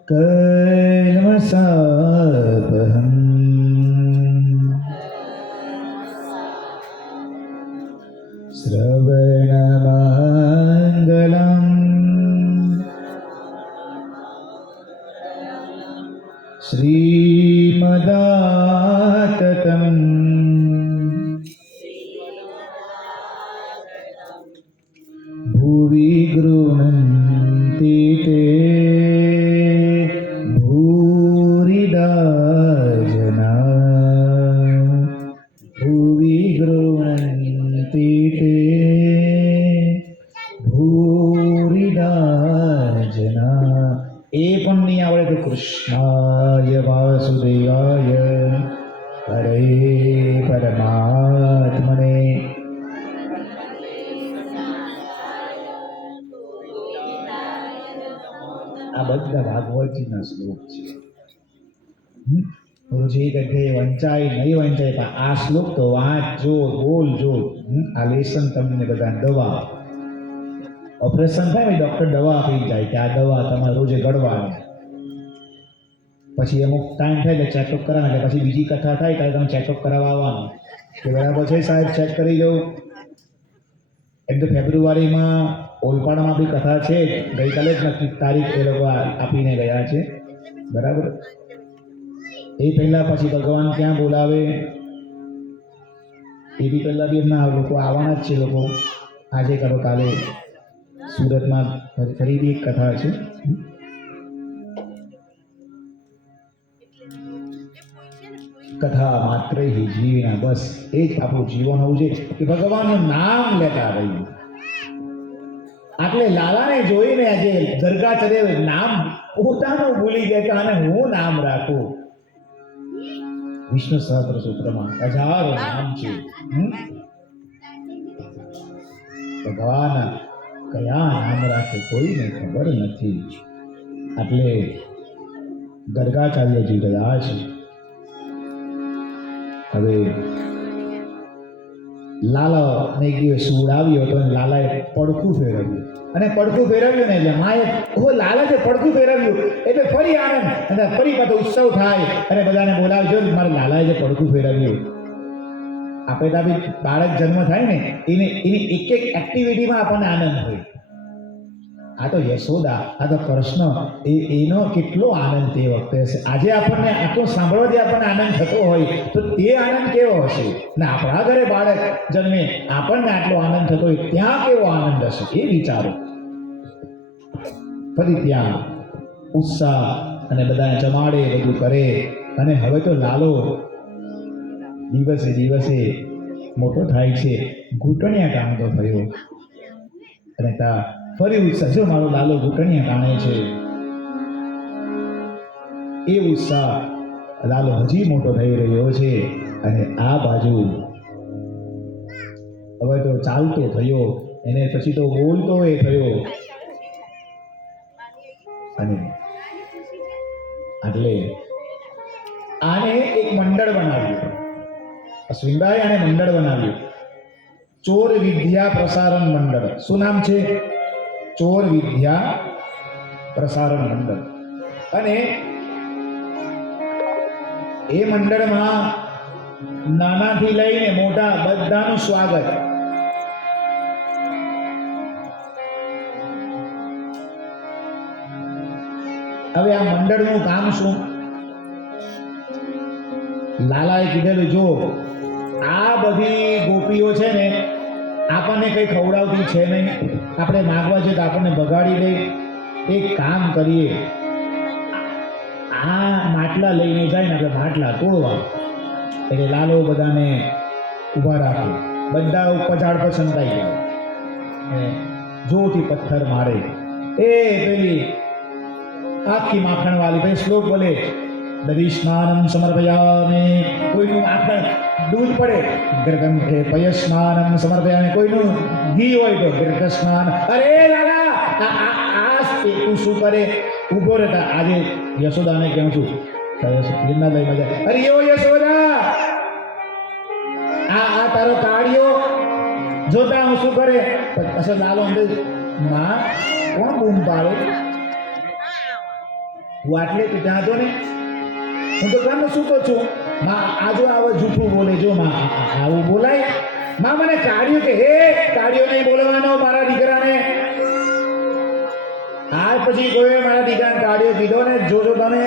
કલ્મષાપહં શ્રવણમંગલં શ્રી श्रीमदाततं भुवि गृह्णन्ति ते भूरिदा जना भुवि गृह्णन्ति ते ભૂરિદા જના. એ પણ નહીં આવડે તો કૃષ્ણાય વાસુદેવાય હરે પરમાત્મને. આ બધા ભાગવતજીના શ્લોક છે. ગુરુજી કહે વંચાય નહીં વંચાય, પણ આ શ્લોક તો વાંચજો, બોલજો. આ લેસન તમને બધા દવા. ઓપરેશન થાય ને ડૉક્ટર દવા આપી જાય કે આ દવા તમારે રોજે ગળવાની. પછી અમુક ટાઈમ થાય એટલે ચેકઅપ કરાવવાના, એટલે પછી બીજી કથા થાય ત્યારે તમે ચેકઅપ કરાવવા આવવાનું કે બરાબર છે સાહેબ, ચેક કરી લો. એમ તો ફેબ્રુઆરીમાં ઓલપાડમાં બી કથા છે, ગઈકાલે જ નક્કી તારીખ એ લોકો આપીને ગયા છે. બરાબર, એ પહેલાં પછી ભગવાન ક્યાં બોલાવે એ બી પહેલાં બી એમના લોકો આવવાના જ છે. લોકો આજે કરો કાલે સુરતમાં ફરી બી એક કથા છે. કથા માત્ર જીવના, બસ એ જ આપણું જીવન હોવું છે કે ભગવાનનું નામ લેતા રહીએ. આટલે લાલાને જોઈને આજે દરગાહ ચડે નામ પોતાનું ભૂલી ગયા કે આને હું નામ રાખું. વિષ્ણુ સહસ્ત્ર સૂત્રમાં હજારો નામ છે. ભગવાન કયા નામ રાખે કોઈને ખબર નથી. એટલે ગર્ગાચાર્યજી ગયા છે. હવે લાલાને ગયો સુવડાવ્યો તો લાલાએ પડખું ફેરવ્યું, અને પડખું ફેરવ્યું ને એટલે માએ લાલા જે પડખું ફેરવ્યું એટલે ફરી આનંદ, અને ફરી બધો ઉત્સવ થાય અને બધાને બોલાવજો. મારા લાલાએ જે પડખું ફેરવ્યું, આપણે તો બી બાળક જન્મ થાય ને એની એક એક એક્ટિવિટીમાં આપણને આનંદ હોય. આ તો યશોદા, આ તો કૃષ્ણ, એનો કેટલો આનંદ તે વખતે હશે. આજે આપણને આટલો સાંભળવાથી આપણને આનંદ થતો હોય તો તે આનંદ કેવો હશે? ને આપણા ઘરે બાળક જન્મે આપણને આટલો આનંદ થતો હોય ત્યાં કેવો આનંદ હશે એ વિચારો. ફરી ત્યાં ઉત્સાહ અને બધાને જમાડે, બધું કરે. અને હવે તો લાલો દિવસે દિવસે મોટો થાય છે, ઘૂંટણિયા કામતો થયો. અને ત્યાં ફરી ઉત્સાહ, જો મારો લાલો ઘૂંટણિયા કાણે છે. એ ઉત્સાહ લાલો હજી મોટો થઈ રહ્યો છે. અને આ બાજુ હવે તો ચાલતો થયો, એને પછી તો બોલતો એ થયો. અને એટલે આને એક મંડળ બનાવ્યું. અશ્વિનભાઈ આને મંડળ બનાવ્યું, ચોર વિદ્યા પ્રસારણ મંડળ. શું નામ છે? ચોર વિદ્યા પ્રસારણ મંડળ. અને એ મંડળમાં નાનાથી લઈને મોટા બધાનું સ્વાગત. હવે આ મંડળનું કામ શું? લાલાએ કીધેલું, જો આ બધી ગોપીઓ છે ને આપણને કંઈ ખવડાવતી છે નહીં, આપણે માગવા છે તો આપણને બગાડી દે. એક કામ કરીએ, આ માટલા લઈને જાય ને આપણે માટલા તોડવા. એટલે લાલો બધાને ઊભા રાખે, બધા પછાડ પર સંતાઈ ગયા, જોરથી પથ્થર મારે. એ પેલી આખી માખણ વાળી ભાઈ શ્લોક બોલે, દધી સ્નાનમ સમર્પયામિ. કોઈનું માખણ દૂધ પડે ગ્રગંથે પય સ્નાનમ સમર્પયામિ. કોઈનું ઘી હોય તો ગ્રગ સ્નાન. અરે લાલા તું શું કરે? ઉભો રહેતા. આજે યશોદાને કહું છું, લીમડા લઈ મજા. અરે યો યશોદા, આ તારો કાળિયો જોતા હું શું કરે? પછી લાલો અંદર, માં કોણ બૂમ પાડે? હું આટલે તું ત્યાં તો ને, હું તો કામ શું કહું છું? માં આજો આવો જૂઠું બોલે. જો માં આવું બોલાય? માં મને કાઢ્યું કે હે કાઢ્યો નહીં બોલવાનો મારા દીકરાને. આજ પછી કોઈ મારા દીકરાને કાઢ્યો કીધો ને, જોજો તમે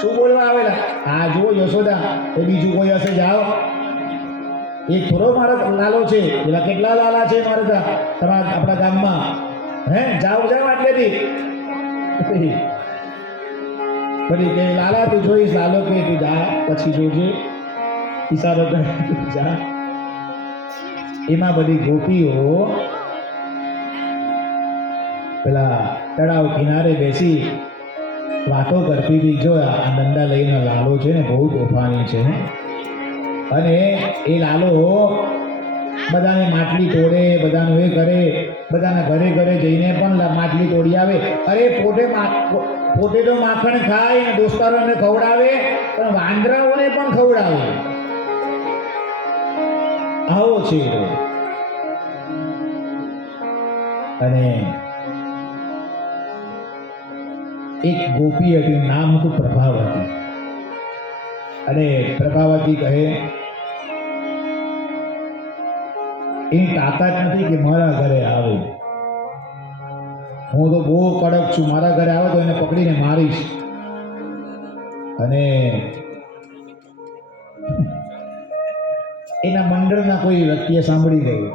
શું બોલવા આવેલા? આ જુઓ યશોદા, એ બીજું કોઈ હશે જાઓ. એક થોડો મારો લાલો છે, પેલા કેટલા લાલા છે મારા તમારા આપણા ગામમાં. હે જાઓ જાઓ આટલેથી. બધી કે લાલા તું જોઈશ, લાલો કે તું જા પછી જોજે, ઈશારો કરે તું જા. એમાં બધી ગોપીઓ પેલા તળાવ કિનારે બેસી વાતો કરતી હતી. જો આ દંડા લઈને લાલો છે ને બહુ તોફાની છે, અને એ લાલો બધાને માટલી તોડે, બધાનું એ કરે, બધાના ઘરે ઘરે જઈને પણ માટલી તોડી આવે. અરે પોતે તો માખણ ખાય ને દોસ્તારોને ખવડાવે, પણ વાંદરાઓને પણ ખવડાવે. આવો છે એ. અને એક ગોપી હતી, નામ હતું પ્રભાવતી. અને પ્રભાવતી કહે એની તાકાત નથી કે મારા ઘરે આવે. હું તો બહુ કડક છું, મારા ઘરે આવે તો એને પકડીને મારીશ. અને એના મંડળના કોઈ વ્યક્તિએ સાંભળી ગયું,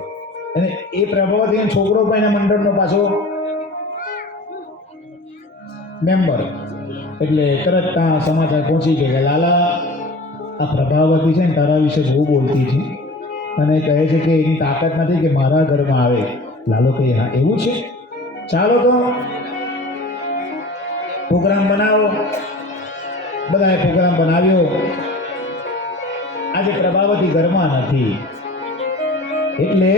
અને એ પ્રભાવતી છોકરો પણ એના મંડળનો પાછો મેમ્બર. એટલે તરત ત્યાં સમાચાર પહોંચી ગયા, લાલા આ પ્રભાવતી છે ને તારા વિશે બહુ બોલતી છે, અને કહે છે કે એની તાકાત નથી કે મારા ઘરમાં આવે. લાલો કહે હા એવું છે, ચાલો તો પ્રોગ્રામ બનાવો. બધાએ પ્રોગ્રામ બનાવ્યો. આજે પ્રભાવતી ઘરમાં નથી, એટલે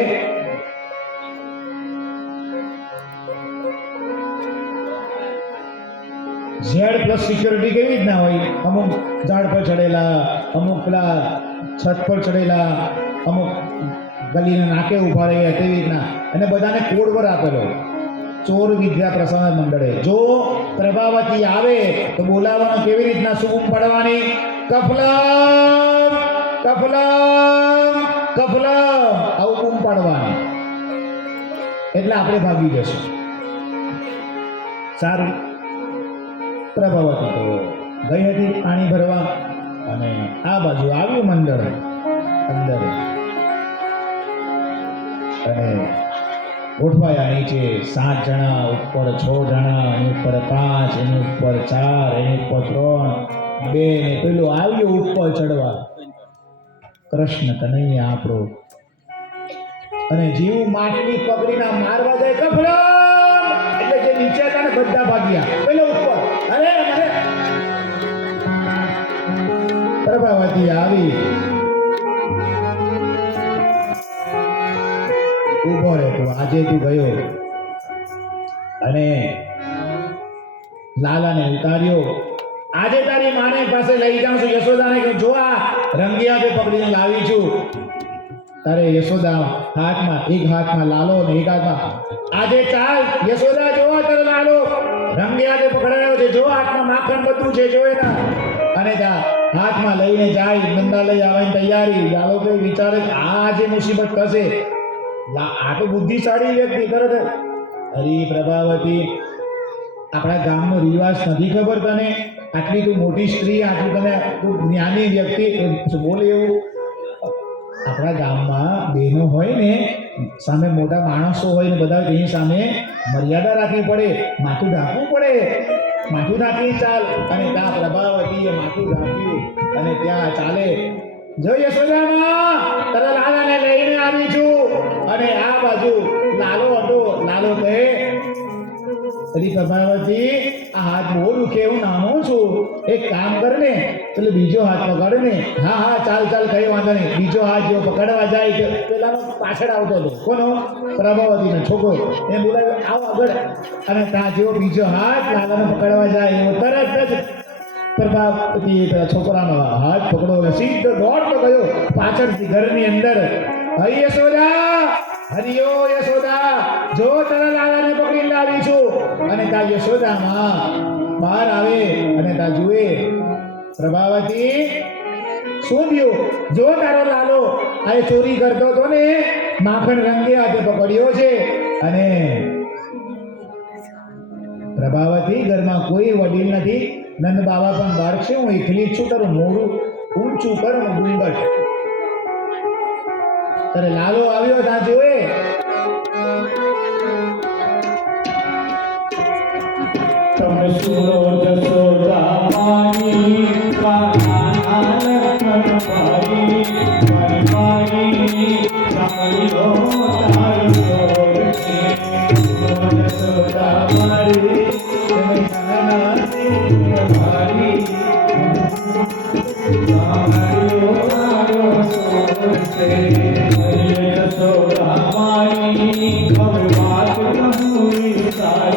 ઝેડ પ્લસ સિક્યોરિટી કેવી રીતના હોય, અમુક ઝાડ પર ચડેલા, અમુક પેલા છત પર ચડેલા, અમુક ગલીના નાકે ઉભા રહ્યા, તેવી રીતના. અને બધાને કોડ પર આપેલો, ચોર વિદ્યા પ્રસાદ મંડળે. જો પ્રભાવતી આવે તો બોલાવવાનું કેવી રીતના, શું પડવાની, કફલમ કફલમ કફલમ, આવું બૂમ પાડવાની. એટલે આપણે ભાગી જશું. સારું, પ્રભાવતી તો ગઈ હતી પાણી ભરવા, અને આ બાજુ આવ્યું મંડળ અંદર, અને ગોઠવાયા નીચે 7 જણા, ઉપર 6 જણા, એની ઉપર 5, એની ઉપર 4, એની ઉપર 3, 2, ને પેલું આવ્યું ઉપર ચડવા, કૃષ્ણ કનૈયા આપણો. અને જીવ માટલી પકડીને મારવા જાય, કફલમ, એટલે જે નીચે હતા ને બધા ભાગ્યા, પેલો ઉપર. અરે મને પ્રભાવતી આવી, ઉભો રહે તું, આજે તું ગયો અને લાલાને ઉતાર્યો. આજે તારી માને પાસે લઈ જાઉં છું. યશોદાને કહ્યું જો આ રંગિયાતે પકડીને લાવી છું. તારે યશોદા હાથમાં, એક હાથમાં લાલો ને એક હાથમાં, આજે ચાલ યશોદા, જોવા તારો લાલો રંગિયાતે પકડાયો છે, જો હાથમાં માખણ બધું છે, જોઈ ના. અને હાથમાં લઈને જાય, નંદા લઈ આવવાની તૈયારી. લાલો કઈ વિચારે આ જે મુસીબત થશે, આ તો બુદ્ધિશાળી વ્યક્તિ તરત. હરી પ્રભાવતી, આપણા ગામનો રિવાજ નથી ખબર તને? આટલી તું મોટી સ્ત્રી, આટલી તને તું જ્ઞાની વ્યક્તિ બોલે એવું. આપણા ગામમાં બહેનો હોય ને, સામે મોટા માણસો હોય ને, બધા એની સામે મર્યાદા રાખવી પડે, માથું ઢાંકવું પડે. માથું ઢાંકી ચાલ. અને ત્યાં પ્રભાવતીએ માથું ઢાંક્યું અને ત્યાં ચાલે. જો યશોદામાં તારા લાલાને લઈને આવી છું. અને આ બાજુ લાલો હતો. લાલો કહે અરે પ્રભાવતી, આ હાથ બહુ દુખે, હું નાનો છું, એક કામ કર ને, એટલે બીજો હાથ પકડ ને. હા હા ચાલ ચાલ, કઈ વાંધો નહીં. બીજો હાથ જો પકડવા જાય, પેલાનો પાછળ આવતો હતો. કોનો? પ્રભાવતીનો છોકરો. એ બોલાવ્યો આવો આગળ. અને ત્યાં જેવો બીજો હાથ લાલાને પકડવા જાય, એવો તરત જ પ્રભાવતી પેલા છોકરાનો હાથ પકડો અને સીધો દોડતો ગયો પાછળથી ઘરની અંદર. હરિ યશોદા, હરિયો યશોદા, જો તારા લાલાને પકડી લાવી છું. અને ત્યાં યશોદામાં બહાર આવે અને ત્યાં જુએ પ્રભાવતી, શું થયું? જો તારો લાલો આ ચોરી કરતો હતો ને, માખણ રંગે હાથે પકડ્યો છે. અને પ્રભાવતી, ઘરમાં કોઈ વડીલ નથી, નંદ બાબા પણ બાળશે, હું એકલી જ છું, તારું મોઢું ઊંચું કર ને ડુંગર. તારે લાલો આવ્યો ત્યાં જોવે. તમે સુરો જશોદા મારી કાના લખન મારી મારી મારી સાંભળો તારો છે જશોદા મારી તમે કાના મારી સાંભળો તારો છે જશોદા મારી હવે વાત કહું સારી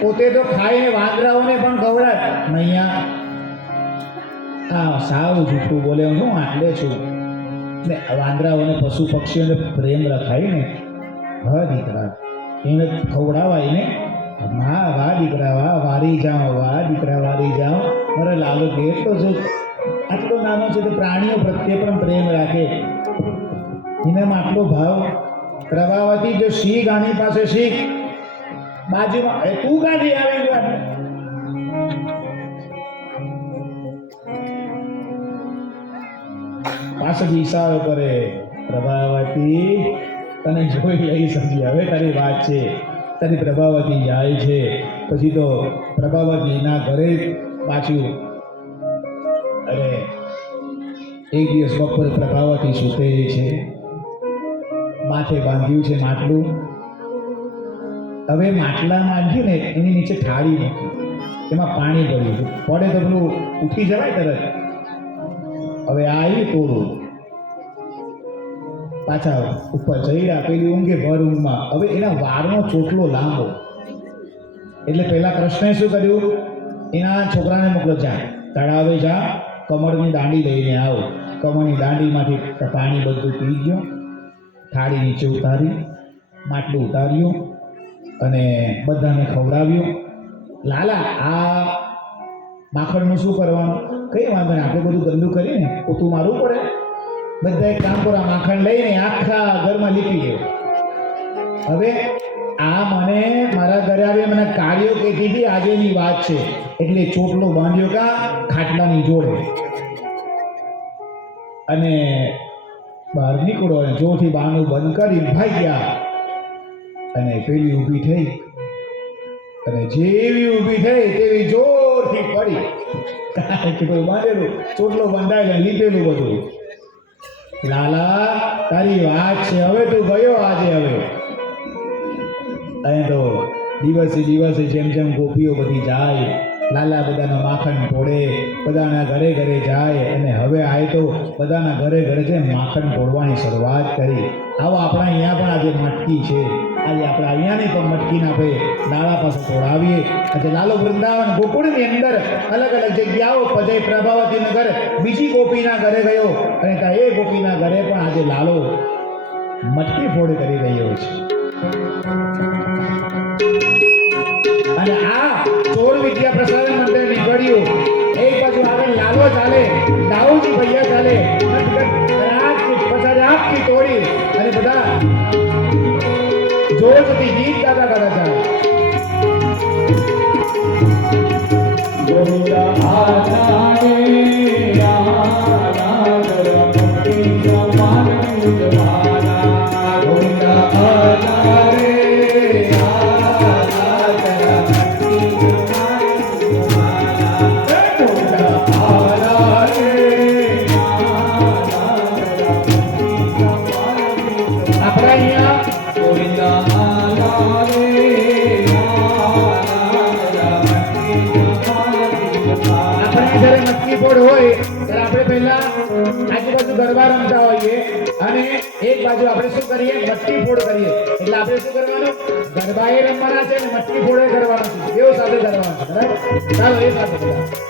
પોતે તો ખાઈને વાંદરાઓને પણ ગવડાવે. મૈયા આ સાવ જૂઠું બોલે, હું આટલે છું ને વાંદરાઓને પશુ પક્ષીઓને પ્રેમ રખાય ને. હા દીકરા એને ખવડાવાય ને. હા વાહ દીકરા વાહ, વારી જાઓ વાહ દીકરા વારી જાઓ. મારા લાલો કેટલો જો આટલો નાનો છે તો પ્રાણીઓ પ્રત્યે પણ પ્રેમ રાખે. એને આટલો ભાવ પ્રભાવતી જો શીખ આની પાસે શીખ બાજુમાં એ તું કાઢી આવી ગયો પાછળથી ઈશારો કરે પ્રભાવતી તને જોઈ લઈ સમજી હવે તારી વાત છે તારી પ્રભાવતી જાય છે પછી તો પ્રભાવતીના ઘરે પાછું અરે એક દિવસ બપોર પ્રભાવતી સૂતેલી છે માથે બાંધ્યું છે માટલું હવે માટલા બાંધ્યું ને એની નીચે થાળી મૂકી એમાં પાણી પડ્યું પડે તો પેલું ઉઠી જવાય તરત હવે આવી તોડું પાછા ઉપર ચડ્યા પેલી ઊંઘે ભર ઊંઘમાં હવે એના વાળનો ચોટલો લાંબો એટલે પહેલા કૃષ્ણએ શું કર્યું એના છોકરાને મોકલો જા તળાવે જા કમરની દાંડી લઈને આવો કમરની દાંડીમાંથી પાણી બધું પી ગયો થાળી નીચે ઉતારી માટલું ઉતાર્યું અને બધાને ખવડાવ્યું લાલા આ માખણનું શું કરવાનું કઈ વાંધો નહીં આપણે બધું ગંદુ કરીને પોતું મારવું પડે બધા એક કામ કરો આ માખણ લઈને આખા ઘરમાં લીપી ગયો હવે આ મને મારા ઘરે આવી મને કાર્યો કહેતી હતી આજેની વાત છે એટલે ચોટલો બાંધ્યો કા ખાટલાની જોડે અને બહાર નીકળો અને જોરથી બાનું બંધ કરી ભાગ્યા અને પેલી ઊભી થઈ અને જેવી ઊભી થઈ તેવી જોરથી પડી કે કોઈ બાંધેલું ચોટલો બંધાયેલો લીધેલું બધું લાલા તારી વાત છે હવે તું ગયો આજે હવે અહીં તો દિવસે જેમ જેમ ગોપીઓ બધી જાય લાલા બધાના માખણ તોડે બધાના ઘરે ઘરે જાય અને હવે આય તો બધાના ઘરે ઘરે છે માખણ તોડવાની શરૂઆત કરી આવો આપણા અહીંયા પણ આજે મટકી છે આજે આપણે અહીંયાની પણ મટકીને આપણે લાલા પાસે તોડાવીએ આજે લાલો વૃંદાવન ગોકુળની અંદર અલગ અલગ જગ્યાઓ પછી પ્રભાવતીના ઘરે બીજી ગોપીના ઘરે ગયો અને ત્યાં એ ગોપીના ઘરે પણ આજે લાલો મટકી ફોડ કરી રહ્યો છે અને આ ચોર વિદ્યા પ્રસારણ મંડળ નીકળ્યું એક બાજુ આગળ લાલો ચાલે દાઉજી ભૈયા ચાલે આખી તોડી અને બધા જોરથી ગીત ગાતા ગાતા ચાલે ગોવિંદા આધારે ગોવિંદા આધારે હોય ત્યારે આપણે પહેલા આજુબાજુ ગરબા રમતા હોઈએ અને એક બાજુ આપણે શું કરીએ મટકી ફોડ કરીએ એટલે આપણે શું કરવાનું ગરબાએ રમવાના છે અને મટકી ફોડે કરવાના છે બેવ સાથે કરવાના છે બરાબર ચાલો એ સાથે બધા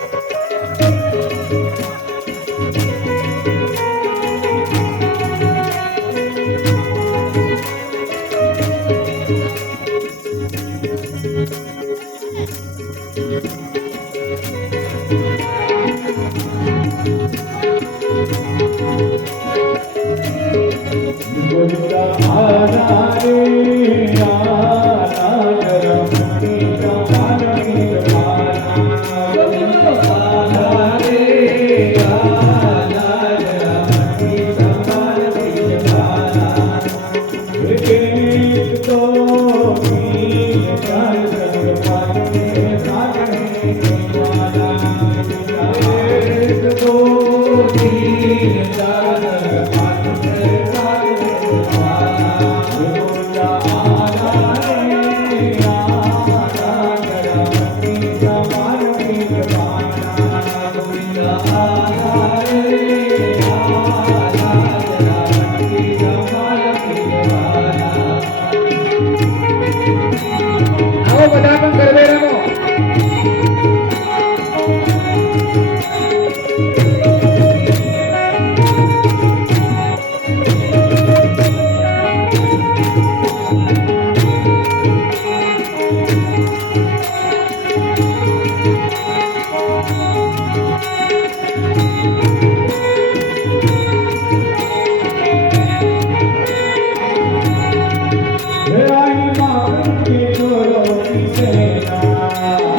की सेना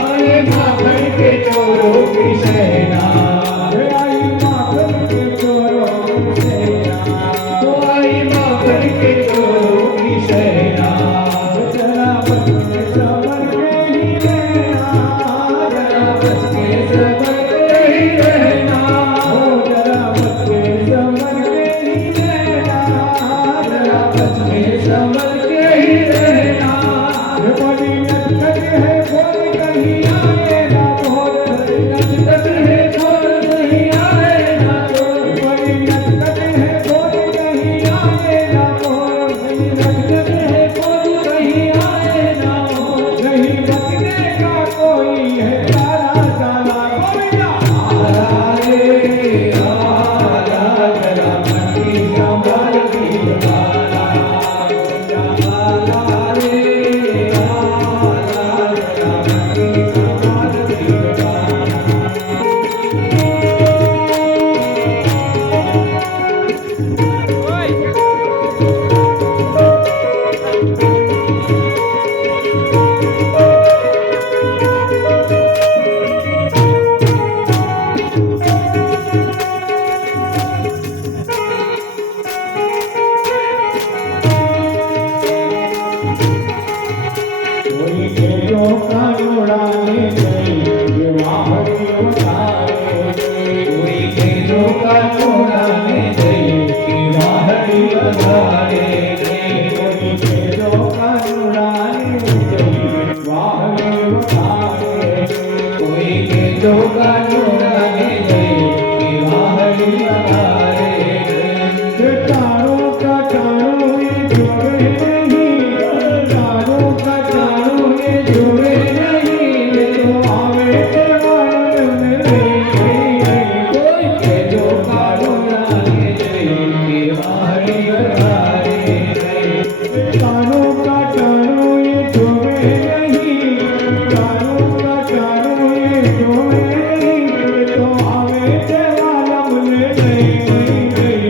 अरे माखन के चोरों की सेना आई माखन के चोरों की सेना तो आई माखन के चोरों की सेना जरा बच के संभल के ही रहना जरा बच के संभल के ही रहना हो जरा बच के संभल के ही रहना जरा बच के संभल के ही रहना ये बड़ी नटखट है बोल कहीं आए ना बोल बड़ी नटखट है बोल कहीं आए ना बोल बड़ी नटखट है बोल कहीं आए ना बोल बड़ी नटखट है बोल कहीं आए ना बोल नहीं बचने का कोई है तारा तारा गोविंदा आरा रे आरा जरा मन की संभाल की आरा आरा रे आरा जरा मन की संभाल की कोई खेलो का उड़ाने गई ये वाहड़ी उड़ाए कोई खेलो का उड़ाने गई ये वाहड़ी उड़ाए कोई खेलो का उड़ाने गई वाहड़ी उड़ाए कोई खेलो का उड़ाने गई ये वाहड़ी उड़ाए ये तारों का तारों ये जोड़े नहीं तारों का तारों ये जोड़े नहीं ये तो आवे जवान में कोई के जो कारो लागे ये वाहड़ी वारे तारों का तारों ये जोड़े नहीं तारों का तारों ये जोड़े नहीं ये तो आवे जवान में के जो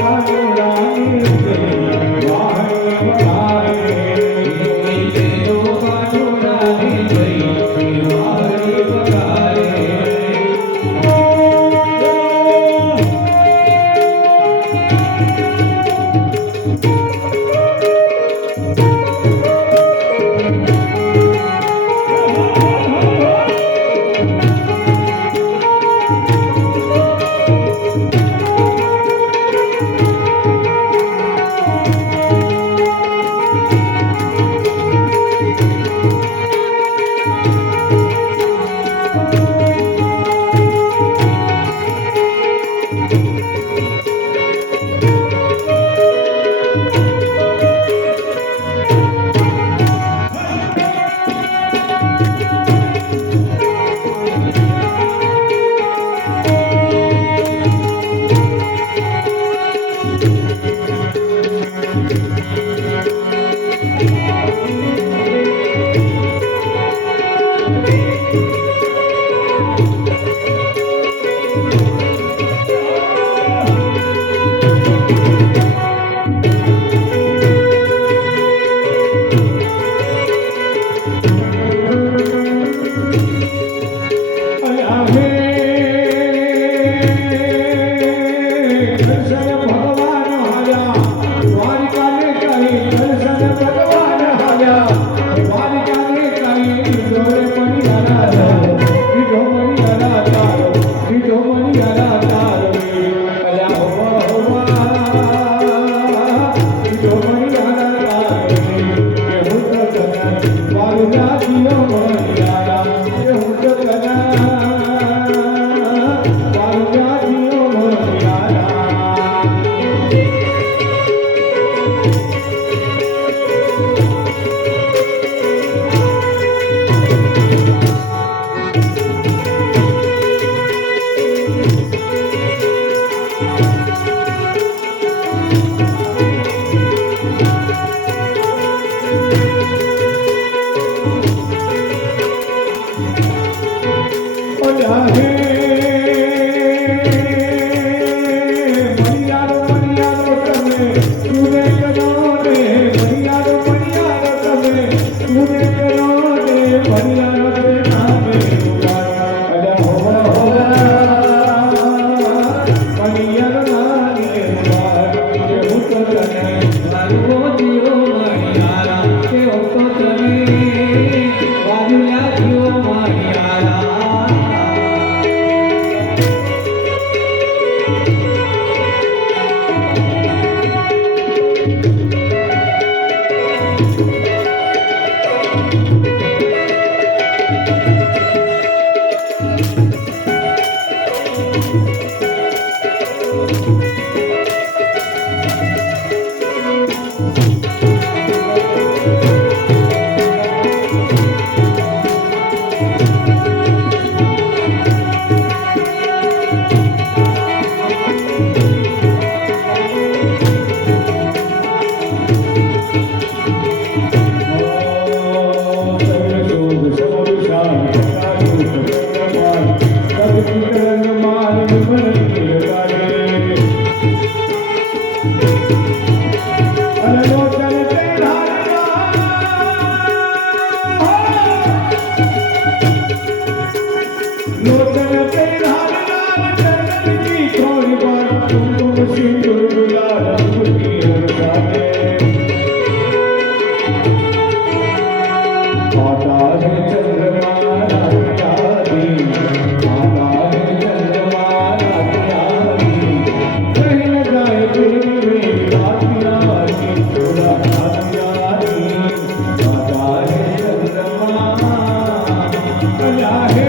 कारो लागे द्वारिका लोचन पे लाल लाल चंदन की थोड़ी बार कुमकुम सिंदूर गुलाल फूटी बरसाने आता है चंद्रमा रात आधी आता है चंद्रमा रात आधी कहीं न जाए तेरी मेरी रात आधी थोड़ा रात आधी आता है चंद्रमा अला है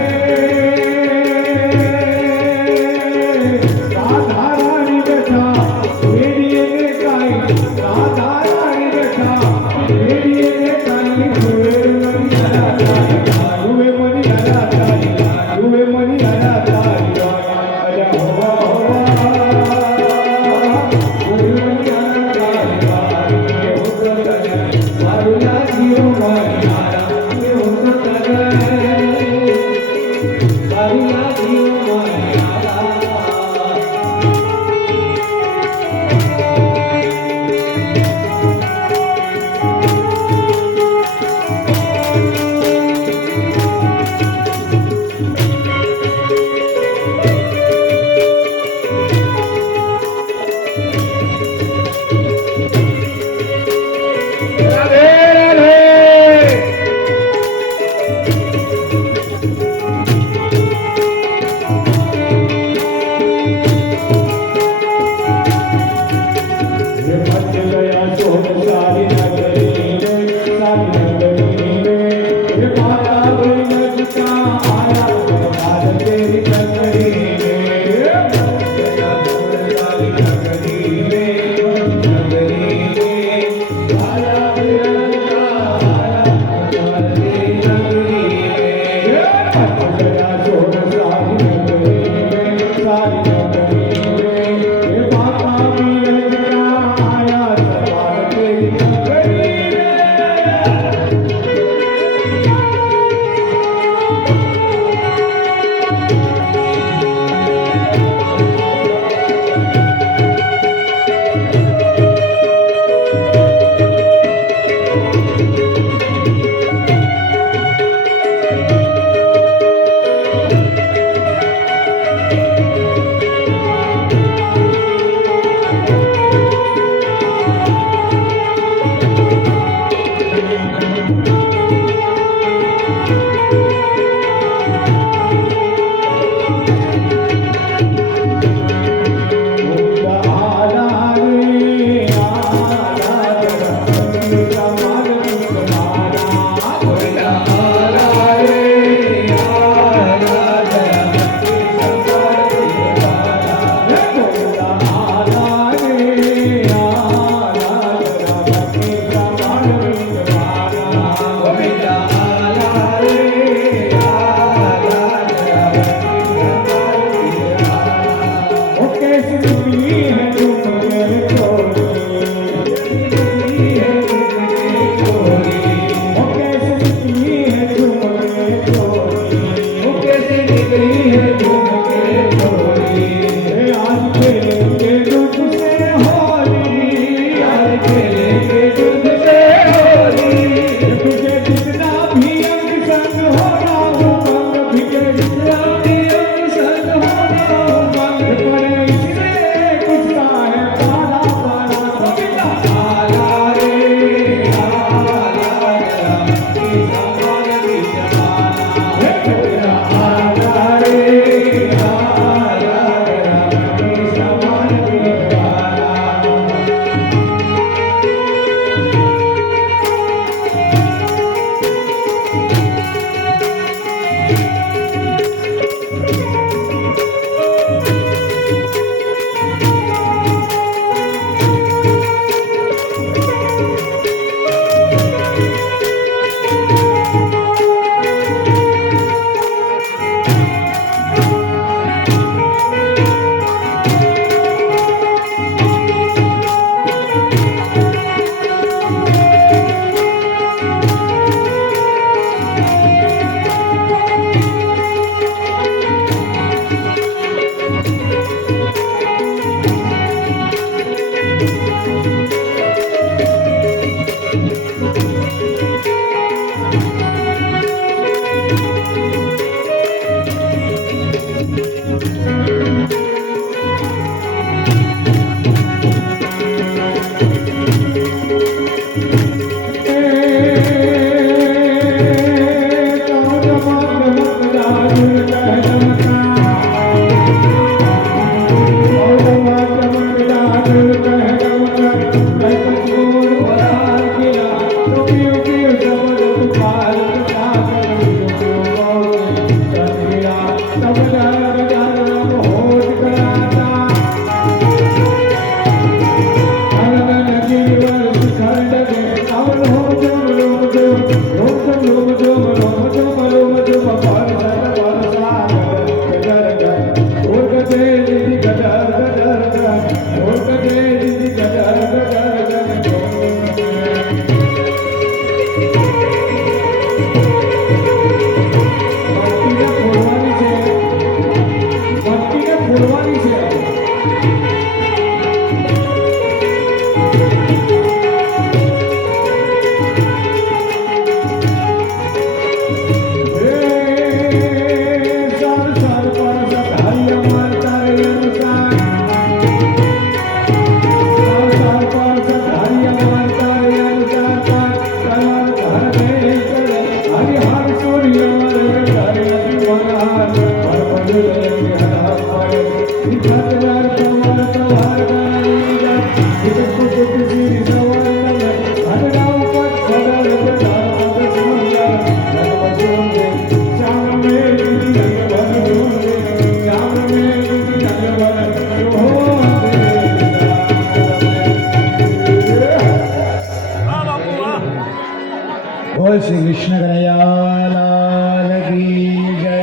બોલ શ્રી કૃષ્ણ કનૈયા લાલ કી જય.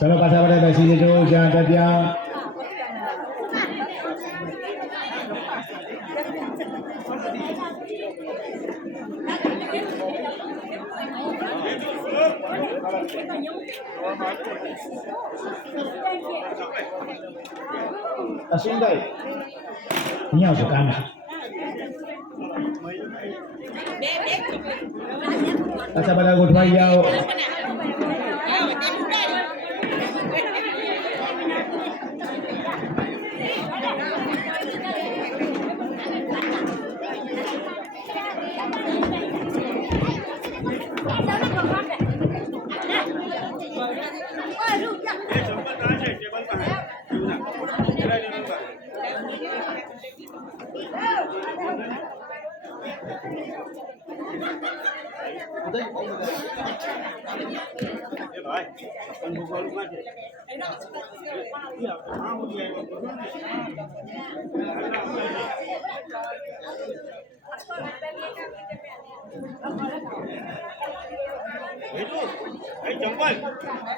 ચલો પાછા આપણે બેસી જજો જ્યાં હતા ત્યાં. અશ્વિનભાઈ અહીંયા આવજો કામ છે. અચ્છા બધા ગોઠવાઈ જાઓ.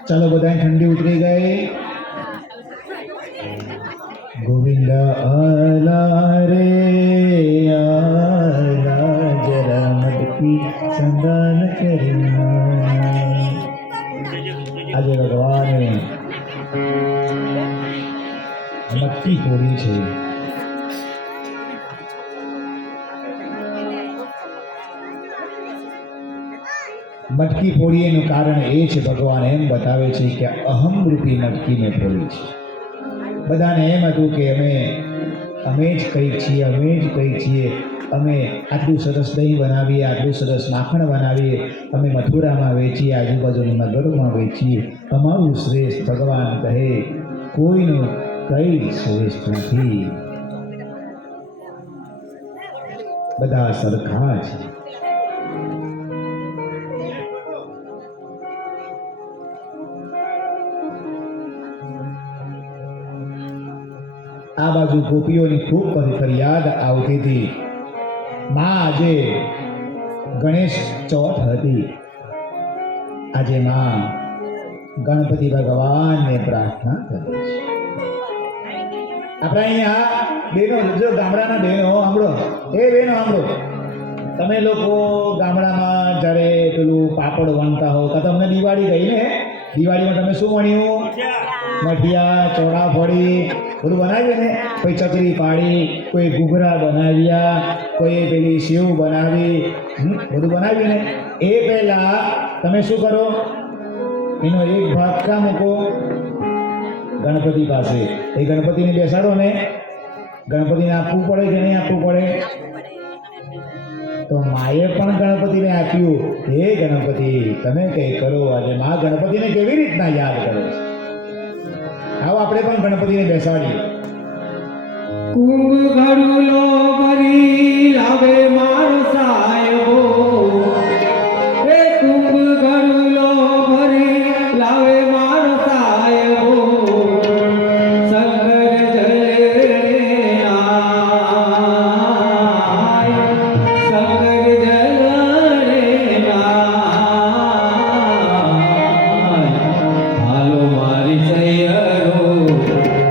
चलो બધા ઠંડી ઉતરી ગઈ. ગોવિંદ આલા રે આલા જરા મટકી સંદાન કરીના. આજે ભગવાને મટકી ફોડી છે. મટકી ફોડી એનું કારણ એ છે, ભગવાન એમ બતાવે છે કે અહમ રૂપી મટકી મેં ફોડી છે. બધાને એમ હતું કે અમે જ કંઈક છીએ, અમે જ કંઈક છીએ, અમે આટલું સરસ દહીં બનાવીએ, આટલું સરસ માખણ બનાવીએ, અમે મથુરામાં વેચીએ, આજુબાજુની નગરોમાં વેચીએ, અમારું શ્રેષ્ઠ. ભગવાન કહે કોઈનું કંઈ શ્રેષ્ઠ નથી, બધા સરખા છે. આ બાજુ ગોપીઓની ખૂબ ફરિયાદ આવતી હતી. માં આજે ગણેશ ચોથ હતી. આજે માં ગણપતિ ભગવાનને પ્રાર્થના કરે છે. આપણે અહીંયા બેનો, જો ગામડાના બેનો સાંભળો, એ બેનો સાંભળો, તમે લોકો ગામડામાં જ્યારે પેલું પાપડ વણતા હો, કાં તમને દિવાળી ગઈ ને, દિવાળીમાં તમે શું વણ્યું? મઠિયા, ચોળાફળી બધું બનાવ્યું ને. કોઈ ચકરી પાડી, કોઈ ઘૂઘરા બનાવ્યા, કોઈ પેલી સેવ બનાવી, બધું બનાવ્યું ને. એ પહેલા તમે શું કરો? એનો એક ભાગ કાં મૂકો? ગણપતિ પાસે. એ ગણપતિને બેસાડો ને. ગણપતિને આપવું પડે કે નહીં આપવું પડે? તો માએ પણ ગણપતિને આપ્યું. હે ગણપતિ, તમે કંઈ કરો. આજે મા ગણપતિને કેવી રીતના યાદ કરે છે. આવો આપણે પણ ગણપતિને બેસાડીએ. કુંભ ઘડુલો ભરી લાવે મારો સાહેબો, રે કુંભ ઘડુલો ભરી લાવે મારો સાહેબો, શંકર જલે આય, શંકર જલે આય. હાલો મારી સૈયરો,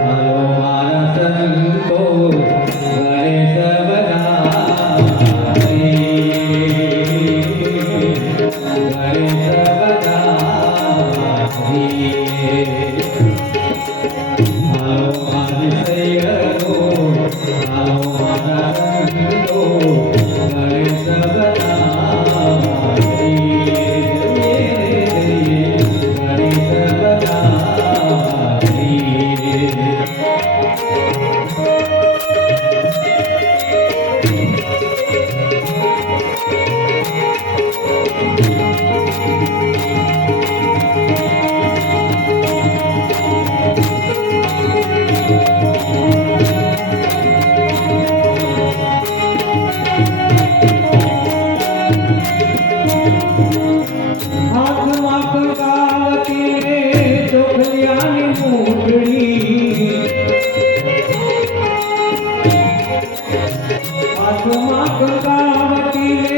હાલો મારા સંતો, ગણેશ બધા હાથમાં કંકાવતી રે ચોખલિયાની મૂઠડી હાથમાં કંકાવતી